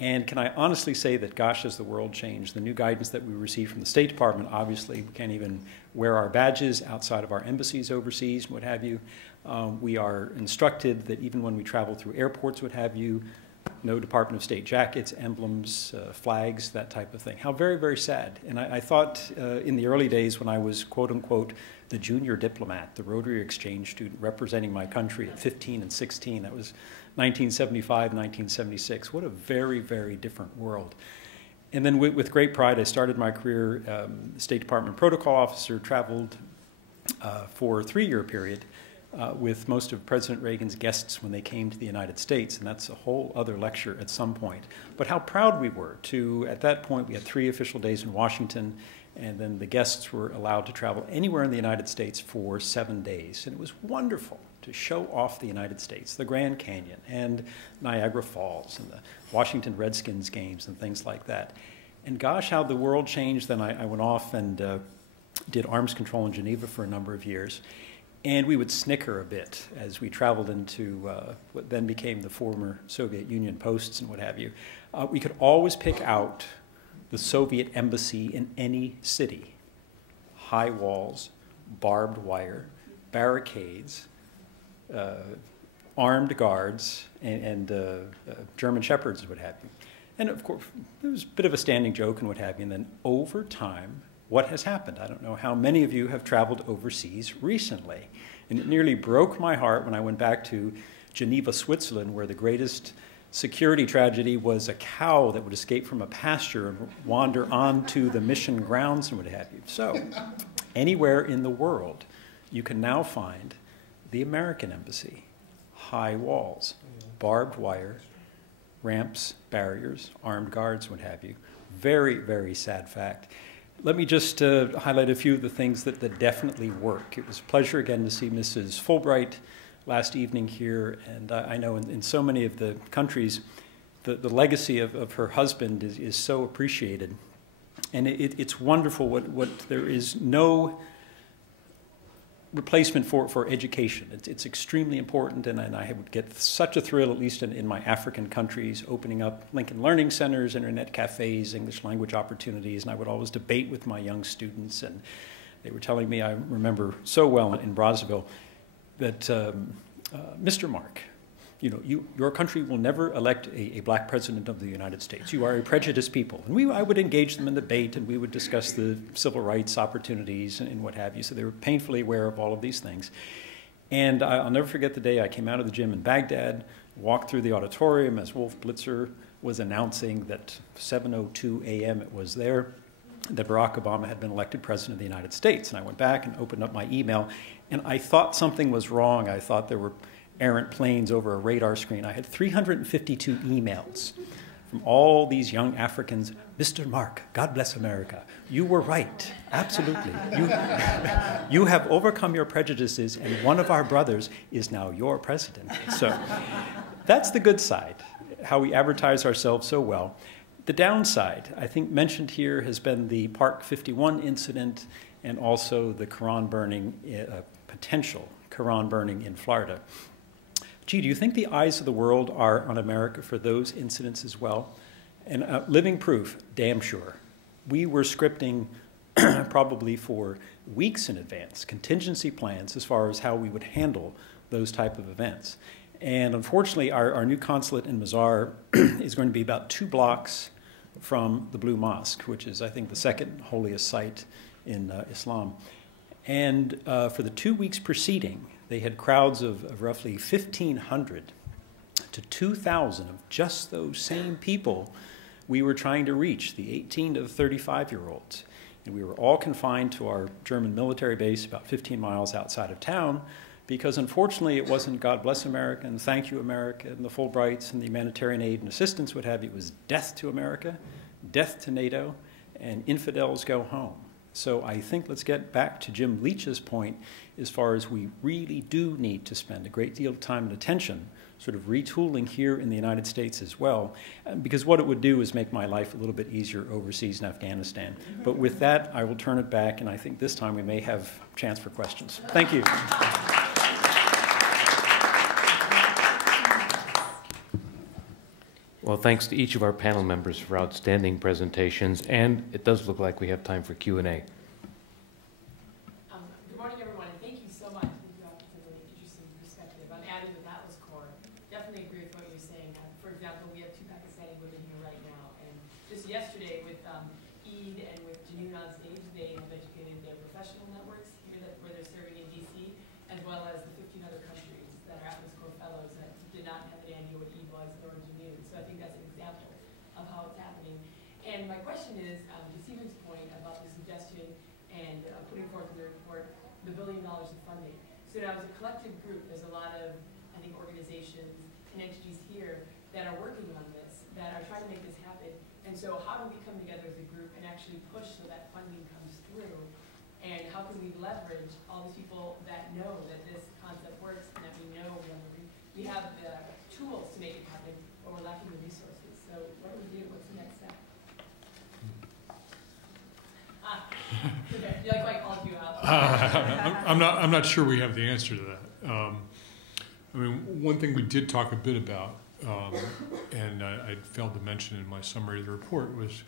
And can I honestly say that, gosh, has the world changed? The new guidance that we received from the State Department, obviously, we can't even wear our badges outside of our embassies overseas and what have you. We are instructed that even when we travel through airports, what have you, no Department of State jackets, emblems, flags, that type of thing. How very, very sad. And I thought in the early days when I was, quote unquote, the junior diplomat, the Rotary Exchange student representing my country at 15 and 16, that was 1975, 1976. What a very, very different world. And then with great pride, I started my career State Department protocol officer, traveled for a 3-year period with most of President Reagan's guests when they came to the United States, and that's a whole other lecture at some point. But how proud we were to, at that point, we had 3 official days in Washington, and then the guests were allowed to travel anywhere in the United States for 7 days. And it was wonderful to show off the United States, the Grand Canyon and Niagara Falls and the Washington Redskins games and things like that. And gosh, how the world changed. Then I went off and did arms control in Geneva for a number of years. And we would snicker a bit as we traveled into what then became the former Soviet Union posts and what have you. We could always pick out the Soviet embassy in any city. High walls, barbed wire, barricades, armed guards, and German shepherds and what have you. And of course, it was a bit of a standing joke and what have you. And then over time, what has happened? I don't know how many of you have traveled overseas recently. And it nearly broke my heart when I went back to Geneva, Switzerland, where the greatest security tragedy was a cow that would escape from a pasture and wander onto the mission grounds and what have you. So anywhere in the world, you can now find the American embassy. High walls, barbed wire, ramps, barriers, armed guards, what have you. Very, very sad fact. Let me just highlight a few of the things that definitely work. It was a pleasure again to see Mrs. Fulbright last evening here, and I know in so many of the countries, the legacy of her husband is so appreciated. And it's wonderful what there is no replacement for education. It's extremely important, and I would get such a thrill, at least in my African countries, opening up Lincoln Learning Centers, internet cafes, English language opportunities, and I would always debate with my young students, and they were telling me, I remember so well in Brazzaville, that Mr. Mark, your country will never elect a black president of the United States. You are a prejudiced people. And I would engage them in debate, and we would discuss the civil rights opportunities and what have you. So they were painfully aware of all of these things. And I'll never forget the day I came out of the gym in Baghdad, walked through the auditorium as Wolf Blitzer was announcing that 7:02 a.m. it was there, that Barack Obama had been elected president of the United States. And I went back and opened up my email, and I thought something was wrong. I thought there were errant planes over a radar screen. I had 352 emails from all these young Africans. Mr. Mark, God bless America. You were right, absolutely. You have overcome your prejudices, and one of our brothers is now your president. So that's the good side, how we advertise ourselves so well. The downside, I think mentioned here, has been the Park 51 incident and also the Quran burning, potential Quran burning in Florida. Gee, do you think the eyes of the world are on America for those incidents as well? And living proof, damn sure. We were scripting probably for weeks in advance, contingency plans as far as how we would handle those type of events. And unfortunately, our new consulate in Mazar is going to be about 2 blocks from the Blue Mosque, which is, I think, the second holiest site in Islam. And for the 2 weeks preceding, they had crowds of roughly 1,500 to 2,000 of just those same people we were trying to reach, the 18 to the 35-year-olds. And we were all confined to our German military base about 15 miles outside of town because, unfortunately, it wasn't God bless America and thank you America and the Fulbrights and the humanitarian aid and assistance, what have you. It was death to America, death to NATO, and infidels go home. So I think let's get back to Jim Leach's point as far as we really do need to spend a great deal of time and attention sort of retooling here in the United States as well, because what it would do is make my life a little bit easier overseas in Afghanistan. But with that, I will turn it back, and I think this time we may have a chance for questions. Thank you. Well, thanks to each of our panel members for outstanding presentations, and it does look like we have time for Q&A. Good morning, everyone, and thank you so much for the opportunity to introduce some perspective. I'm Abby with Atlas Corps. Definitely agree with what you're saying. For example, we have 2 Pakistani women here right now, and just yesterday with Eid and with Janoon on stage, they have educated their professional networks here where they're serving in D.C., as well as the 15 other countries that are Atlas Corps fellows that did not have any idea what Eid was or Janoon. So I think that's an example of how it's happening. And my question is, to Stephen's point about the suggestion and putting forth in the report the $1 billion of funding. So now as a collective group, there's a lot of, I think, organizations and entities here that are working on this, that are trying to make this happen. And so how do we come together as a group and actually push so that funding comes through? And how can we leverage all these people that know that this concept works and that we know we have the tools to make it happen, but we're lacking the resources. So what do we do? What's the next step? Okay. You like why I called you out? I'm not sure we have the answer to that. I mean, one thing we did talk a bit about, and I failed to mention in my summary of the report, was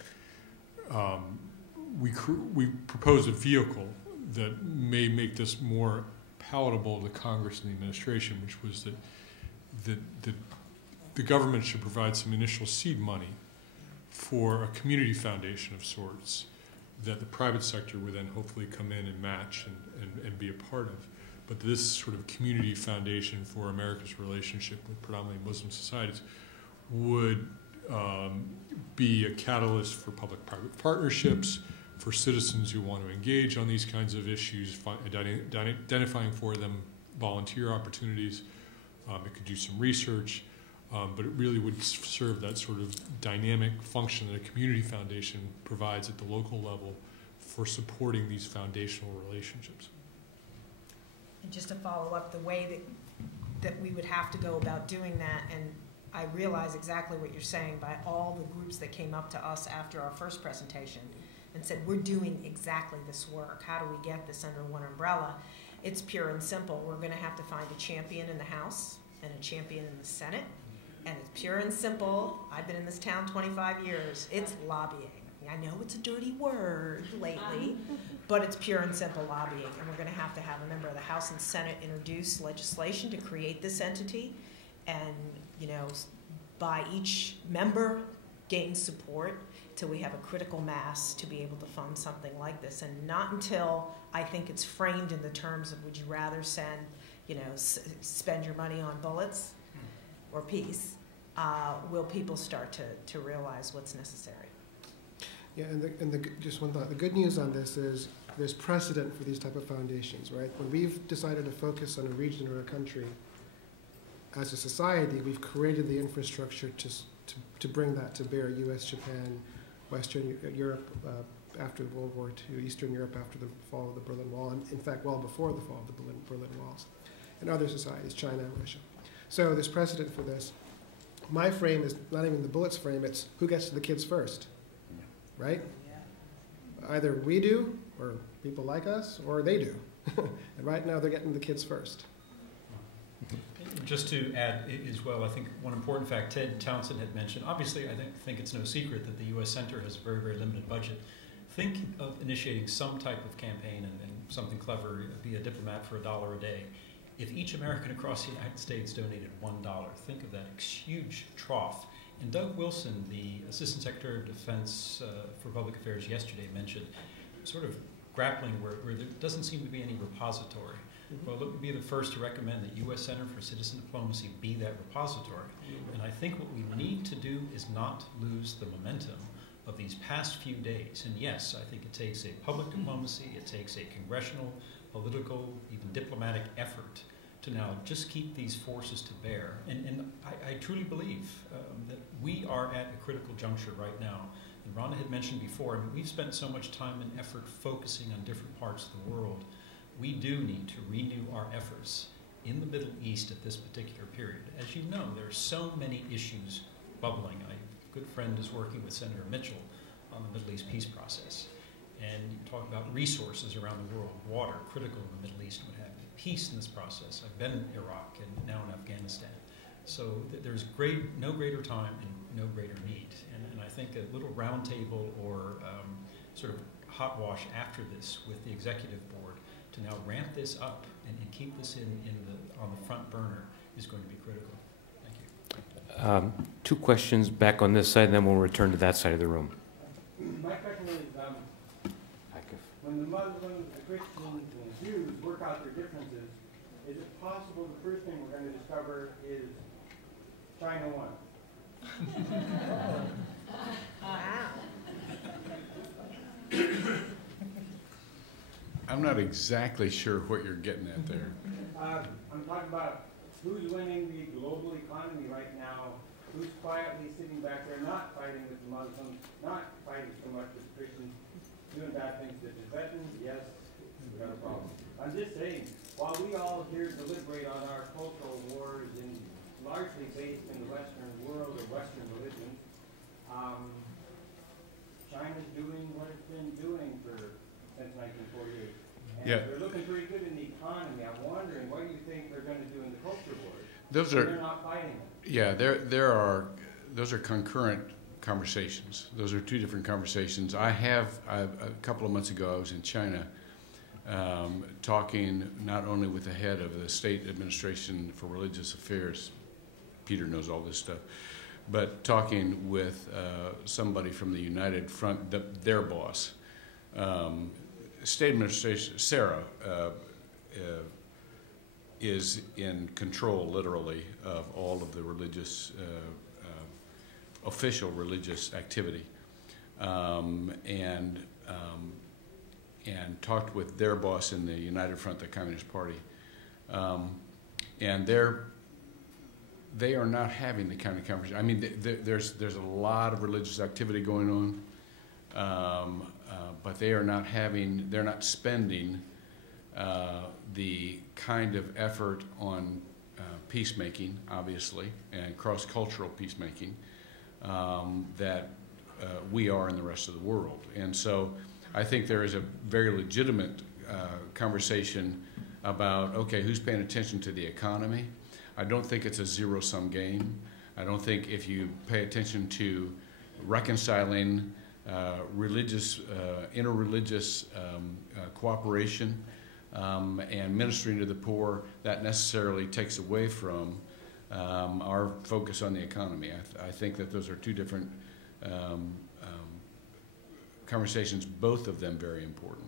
we proposed a vehicle that may make this more palatable to Congress and the administration, which was that the government should provide some initial seed money for a community foundation of sorts that the private sector would then hopefully come in and match and be a part of. But this sort of community foundation for America's relationship with predominantly Muslim societies would be a catalyst for public-private partnerships, for citizens who want to engage on these kinds of issues, identifying for them volunteer opportunities. It could do some research, but it really would serve that sort of dynamic function that a community foundation provides at the local level for supporting these foundational relationships. And just to follow up, the way that we would have to go about doing that, and I realize exactly what you're saying by all the groups that came up to us after our first presentation and said, we're doing exactly this work. How do we get this under one umbrella? It's pure and simple. We're going to have to find a champion in the House and a champion in the Senate. And it's pure and simple. I've been in this town 25 years. It's lobbying. I know it's a dirty word lately, but it's pure and simple lobbying. And we're going to have a member of the House and Senate introduce legislation to create this entity. And, you know, by each member gain support till we have a critical mass to be able to fund something like this. And not until I think it's framed in the terms of would you rather send, you know, spend your money on bullets or peace, will people start to realize what's necessary. Yeah, just one thought. The good news on this is there's precedent for these type of foundations, right? When we've decided to focus on a region or a country, as a society, we've created the infrastructure to bring that to bear. U.S., Japan, Western Europe after World War II, Eastern Europe after the fall of the Berlin Wall, and in fact, well before the fall of the Berlin Walls, and other societies, China and Russia. So there's precedent for this. My frame is not even the bullets frame, it's who gets to the kids first, right? Yeah. Either we do, or people like us, or they do. And right now they're getting the kids first. Just to add as well, I think one important fact Ted Townsend had mentioned, obviously I think it's no secret that the U.S. Center has a very, very limited budget. Think of initiating some type of campaign and something clever, be a diplomat for $1 a day. If each American across the United States donated $1, think of that huge trough. And Doug Wilson, the Assistant Secretary of Defense for Public Affairs yesterday mentioned sort of grappling where there doesn't seem to be any repository. Well, let me be the first to recommend that U.S. Center for Citizen Diplomacy be that repository. And I think what we need to do is not lose the momentum of these past few days. And yes, I think it takes a public diplomacy, it takes a congressional, political, even diplomatic effort to now just keep these forces to bear. And I truly believe that we are at a critical juncture right now And Randa had mentioned before, I mean, we've spent so much time and effort focusing on different parts of the world. We do need to renew our efforts in the Middle East at this particular period. As you know, there are so many issues bubbling. A good friend is working with Senator Mitchell on the Middle East peace process. And you talk about resources around the world, water, critical in the Middle East, and what have you. Peace in this process. I've been in Iraq and now in Afghanistan. So there's no greater time and no greater need. And I think a little roundtable or sort of hot wash after this with the executive board to now ramp this up and keep this on the front burner is going to be critical. Thank you. Two questions back on this side, and then we'll return to that side of the room. My question is, Aakif. when the Muslims, the Christians, and the Jews work out their differences, is it possible the first thing we're going to discover is China won? Wow. I'm not exactly sure what you're getting at there. I'm talking about who's winning the global economy right now, who's quietly sitting back there not fighting with the Muslims, not fighting so much with the Christians, doing bad things to the Tibetans. Yes, we've got a problem. I'm just saying, while we all here deliberate on our cultural wars and largely based in the Western world or Western religion, China's doing what it's been doing since 1948. And Yeah. they're looking pretty good in the economy. I'm wondering, what do you think they're going to do in the culture wars? Those They're are, not fighting them. yeah, those are concurrent conversations. Those are two different conversations. A couple of months ago, I was in China talking not only with the head of the State Administration for Religious Affairs, Peter knows all this stuff, but talking with somebody from the United Front, their boss. State Administration, Sarah, is in control, literally, of all of the religious, official religious activity, and talked with their boss in the United Front, the Communist Party, and they are not having the kind of conversation. I mean, there's a lot of religious activity going on, but they're not spending the kind of effort on peacemaking, obviously, and cross-cultural peacemaking that we are in the rest of the world. And so I think there is a very legitimate conversation about, okay, who's paying attention to the economy? I don't think it's a zero-sum game. I don't think if you pay attention to reconciling interreligious cooperation and ministering to the poor, that necessarily takes away from our focus on the economy. I think that those are two different conversations, both of them very important.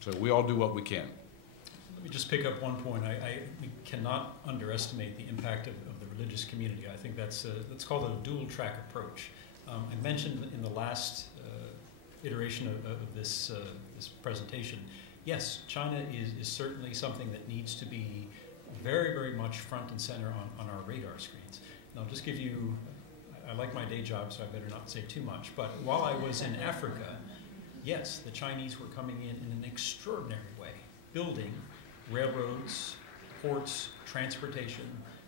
So we all do what we can. Let me just pick up one point. We cannot underestimate the impact of the religious community. I think that's called a dual-track approach. I mentioned in the last iteration of this presentation, yes, China is certainly something that needs to be very, very much front and center on our radar screens. And I'll just give you, I like my day job, so I better not say too much, but while I was in Africa, yes, the Chinese were coming in an extraordinary way, building railroads, ports, transportation,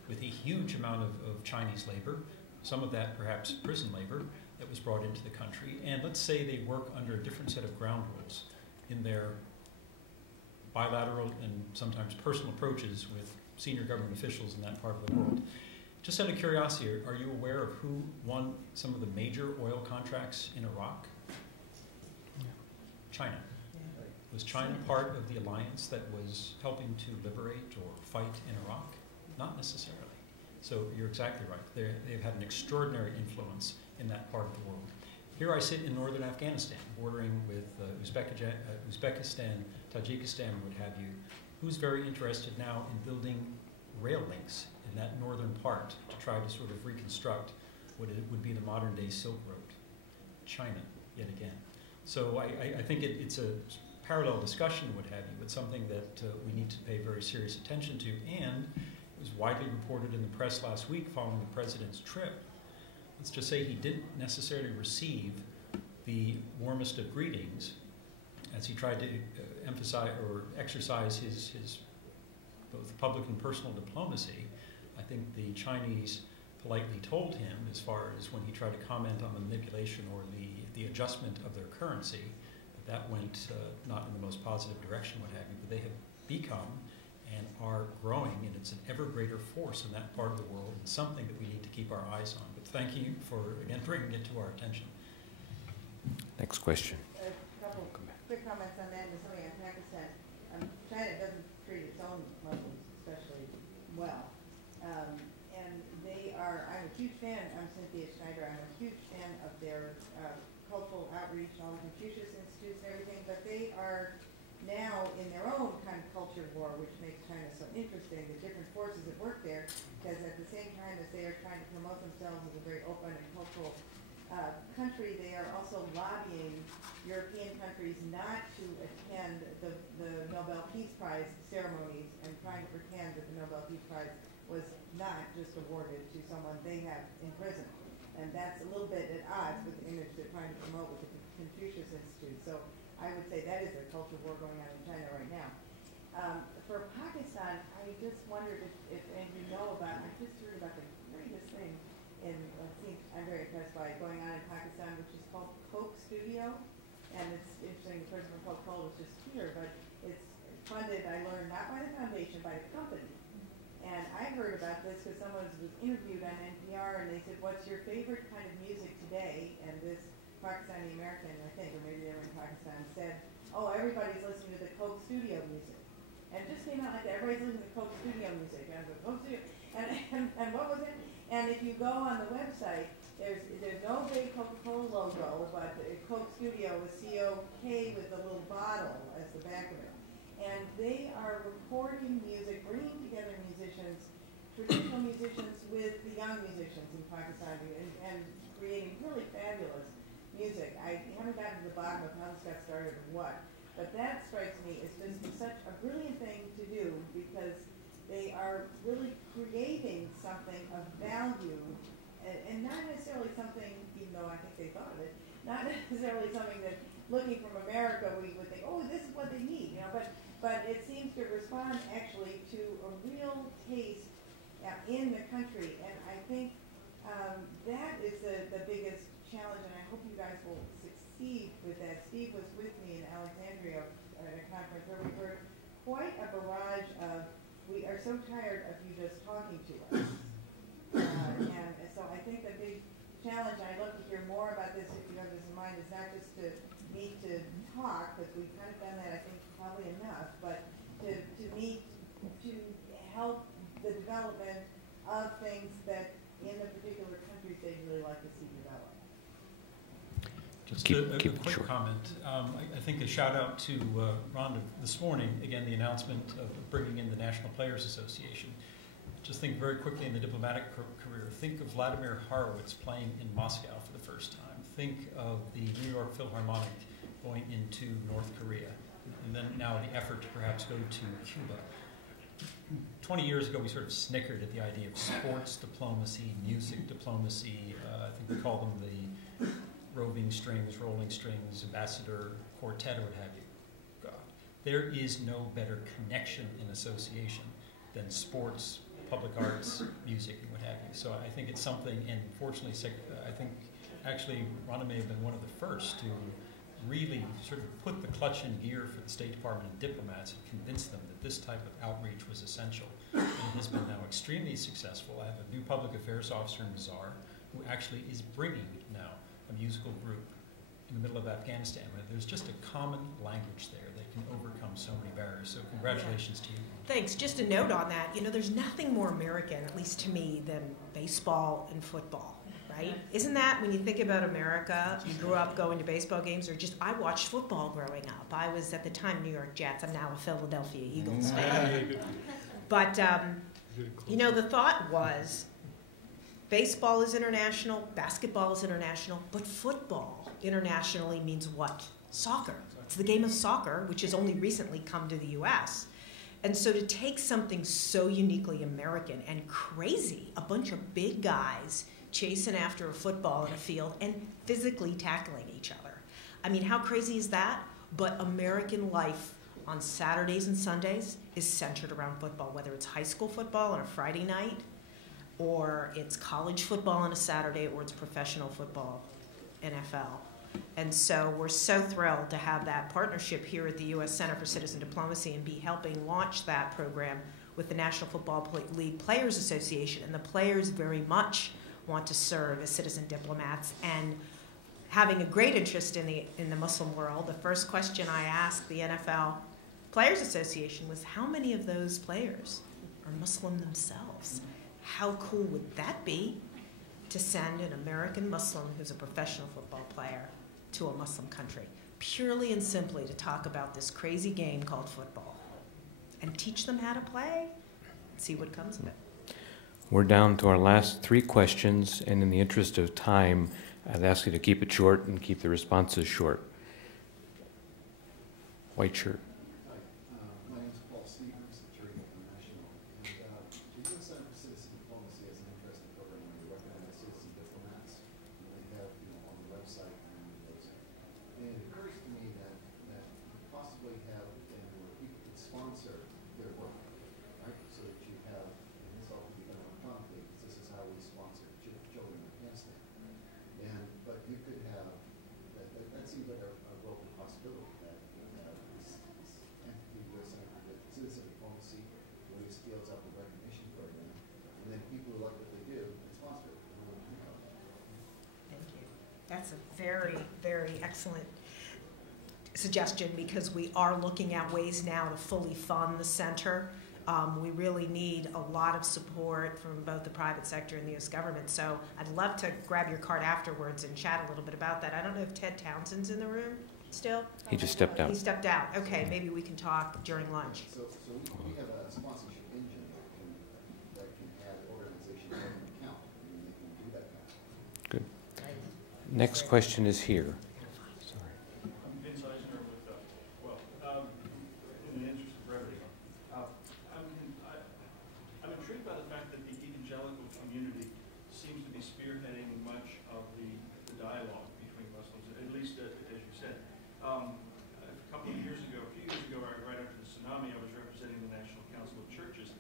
with a huge amount of Chinese labor, some of that perhaps prison labor that was brought into the country. And let's say they work under a different set of ground rules in their bilateral and sometimes personal approaches with senior government officials in that part of the world. Just out of curiosity, are you aware of who won some of the major oil contracts in Iraq? China. Was China part of the alliance that was helping to liberate or fight in Iraq? Not necessarily. So you're exactly right. They've had an extraordinary influence in that part of the world. Here I sit in northern Afghanistan, bordering with Uzbekistan, Tajikistan, what have you, who's very interested now in building rail links in that northern part to try to sort of reconstruct what it would be the modern-day Silk Road. China, yet again. So I think it's a parallel discussion, what have you, but something that we need to pay very serious attention to. And it was widely reported in the press last week following the president's trip. Let's just say he didn't necessarily receive the warmest of greetings as he tried to emphasize or exercise his both public and personal diplomacy. I think the Chinese politely told him, as far as when he tried to comment on the manipulation or the adjustment of their currency, that went not in the most positive direction, what have you, but they have become and are growing, and it's an ever greater force in that part of the world, and something that we need to keep our eyes on. But thank you for, again, bringing it to our attention. Next question. A couple quick comments on that, and something on Pakistan. China doesn't treat its own Muslims especially well. And they are, I'm a huge fan, I'm Cynthia Schneider, I'm a huge fan of their cultural outreach, all the Confucius Institutes and everything, but they are now in their own kind of culture war, which makes China so interesting, the different forces at work there, because at the same time as they are trying to promote themselves as a very open and cultural country, they are also lobbying European countries not to attend the Nobel Peace Prize ceremonies and trying to pretend that the Nobel Peace Prize was not just awarded to someone they have in prison. And that's a little bit at odds with the image they're trying to promote with the Confucius Institute. So I would say that is a culture war going on in China right now. For Pakistan, I just wondered if you know about, I just heard about the greatest thing I'm very impressed by going on in Pakistan, which is called Coke Studio. And it's interesting, the person from Coca-Cola was just here, but it's funded, I learned, not by the foundation, by the company. And I heard about this because someone was interviewed on NPR, and they said, what's your favorite kind of music today? And this Pakistani American, I think, or maybe they were in Pakistan, said, oh, everybody's listening to the Coke Studio music. And it just came out like that. Everybody's listening to Coke Studio music. And I was like, Coke Studio. And what was it? And if you go on the website, there's no big Coca-Cola logo, but Coke Studio is C-O-K with the little bottle as the back of it. And they are recording music, bringing together musicians, traditional musicians with the young musicians in Pakistan, and creating really fabulous music. I haven't gotten to the bottom of how this got started or what, but that strikes me as just such a brilliant thing to do, because they are really creating something of value, and not necessarily something, even though I think they thought of it, not necessarily something that looking from America we would think, oh, this is what they need, you know, but it seems to respond actually to a real taste in the country, and I think that is the biggest challenge, and I hope you guys will succeed with that. Steve was with me in Alexandria at a conference where we heard quite a barrage of, we are so tired of you just talking to us. And so I think the big challenge, I'd love to hear more about this if you have this in mind, is not just to meet to talk, because we've kind of done that, I think, probably enough, but to meet to help the development of things that in the particular countries they'd really like to see develop. Just a quick comment. I think a shout out to Randa this morning, again, the announcement of bringing in the National Players Association. Just think very quickly in the diplomatic career. Think of Vladimir Horowitz playing in Moscow for the first time. Think of the New York Philharmonic going into North Korea, and then now the effort to perhaps go to Cuba. 20 years ago, we sort of snickered at the idea of sports diplomacy, music diplomacy. I think we call them the roving strings, rolling strings, ambassador, quartet, or what have you. God. There is no better connection in association than sports, public arts, music, and what have you. So I think it's something, and fortunately, I think actually Randa may have been one of the first to really sort of put the clutch in gear for the State Department and diplomats and convince them that this type of outreach was essential. And it has been now extremely successful. I have a new public affairs officer in Mazar who actually is bringing now a musical group in the middle of Afghanistan. There's just a common language there that can overcome so many barriers. So congratulations to you. Thanks. Just a note on that. You know, there's nothing more American, at least to me, than baseball and football. Right? Isn't that, when you think about America, you grew up going to baseball games, or just, I watched football growing up. I was, at the time, New York Jets. I'm now a Philadelphia Eagles fan. But, you know, the thought was, baseball is international, basketball is international, but football internationally means what? Soccer. It's the game of soccer, which has only recently come to the U.S. And so to take something so uniquely American and crazy, a bunch of big guys chasing after a football in a field and physically tackling each other. I mean, how crazy is that? But American life on Saturdays and Sundays is centered around football, whether it's high school football on a Friday night, or it's college football on a Saturday, or it's professional football, NFL. And so we're so thrilled to have that partnership here at the U.S. Center for Citizen Diplomacy and be helping launch that program with the National Football League Players Association. And the players very much want to serve as citizen diplomats and having a great interest in the Muslim world. The first question I asked the NFL Players Association was, how many of those players are Muslim themselves? How cool would that be to send an American Muslim who's a professional football player to a Muslim country, purely and simply to talk about this crazy game called football and teach them how to play and see what comes of it. We're down to our last 3 questions, and in the interest of time, I'd ask you to keep it short and keep the responses short. White shirt. My name is Paul Stevens, Attorney International, and the U.S. Center for Citizen Diplomacy has an interesting program where they recognize citizen diplomats, and they have, on the website and those. And it occurs to me that possibly have a thing where people could sponsor their work, right? So that you have, and this all can be done electronically, because this is how we sponsor children in Afghanistan. But you could have, that seems like a local possibility, that you have this entity, U.S. Center for Citizen Diplomacy, where it scales up a recognition program, and then people who like what they do and sponsor it. Thank you. That's a very, very excellent suggestion, because we are looking at ways now to fully fund the center. We really need a lot of support from both the private sector and the U.S. government. So I'd love to grab your card afterwards and chat a little bit about that. I don't know if Ted Townsend's in the room still? He just stepped out. He stepped out. Okay, maybe we can talk during lunch. So we have a sponsorship engine that can add organizations on an account, and they can do that now. Good. Next question is here. In the interest of brevity, I'm intrigued by the fact that the evangelical community seems to be spearheading much of the dialogue between Muslims, at least as you said. A few years ago, right after the tsunami, I was representing the National Council of Churches.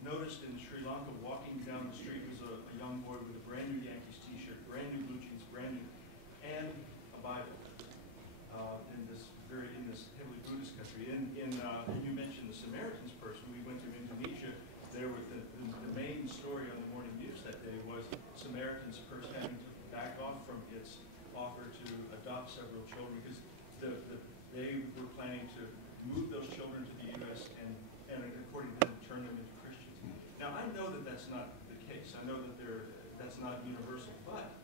Noticed in Sri Lanka, walking down the street was a young boy with a brand new Yankees t-shirt, brand new blue jeans, brand new, and a Bible. In this heavily Buddhist country. And you mentioned the Samaritans person. We went to Indonesia. There were the main story on the morning news that day was Samaritans first having to back off from its offer to adopt several children because they were planning to move those children to the U.S. and according to them, turn them into Christians. Now, I know that that's not the case. I know that that's not universal, but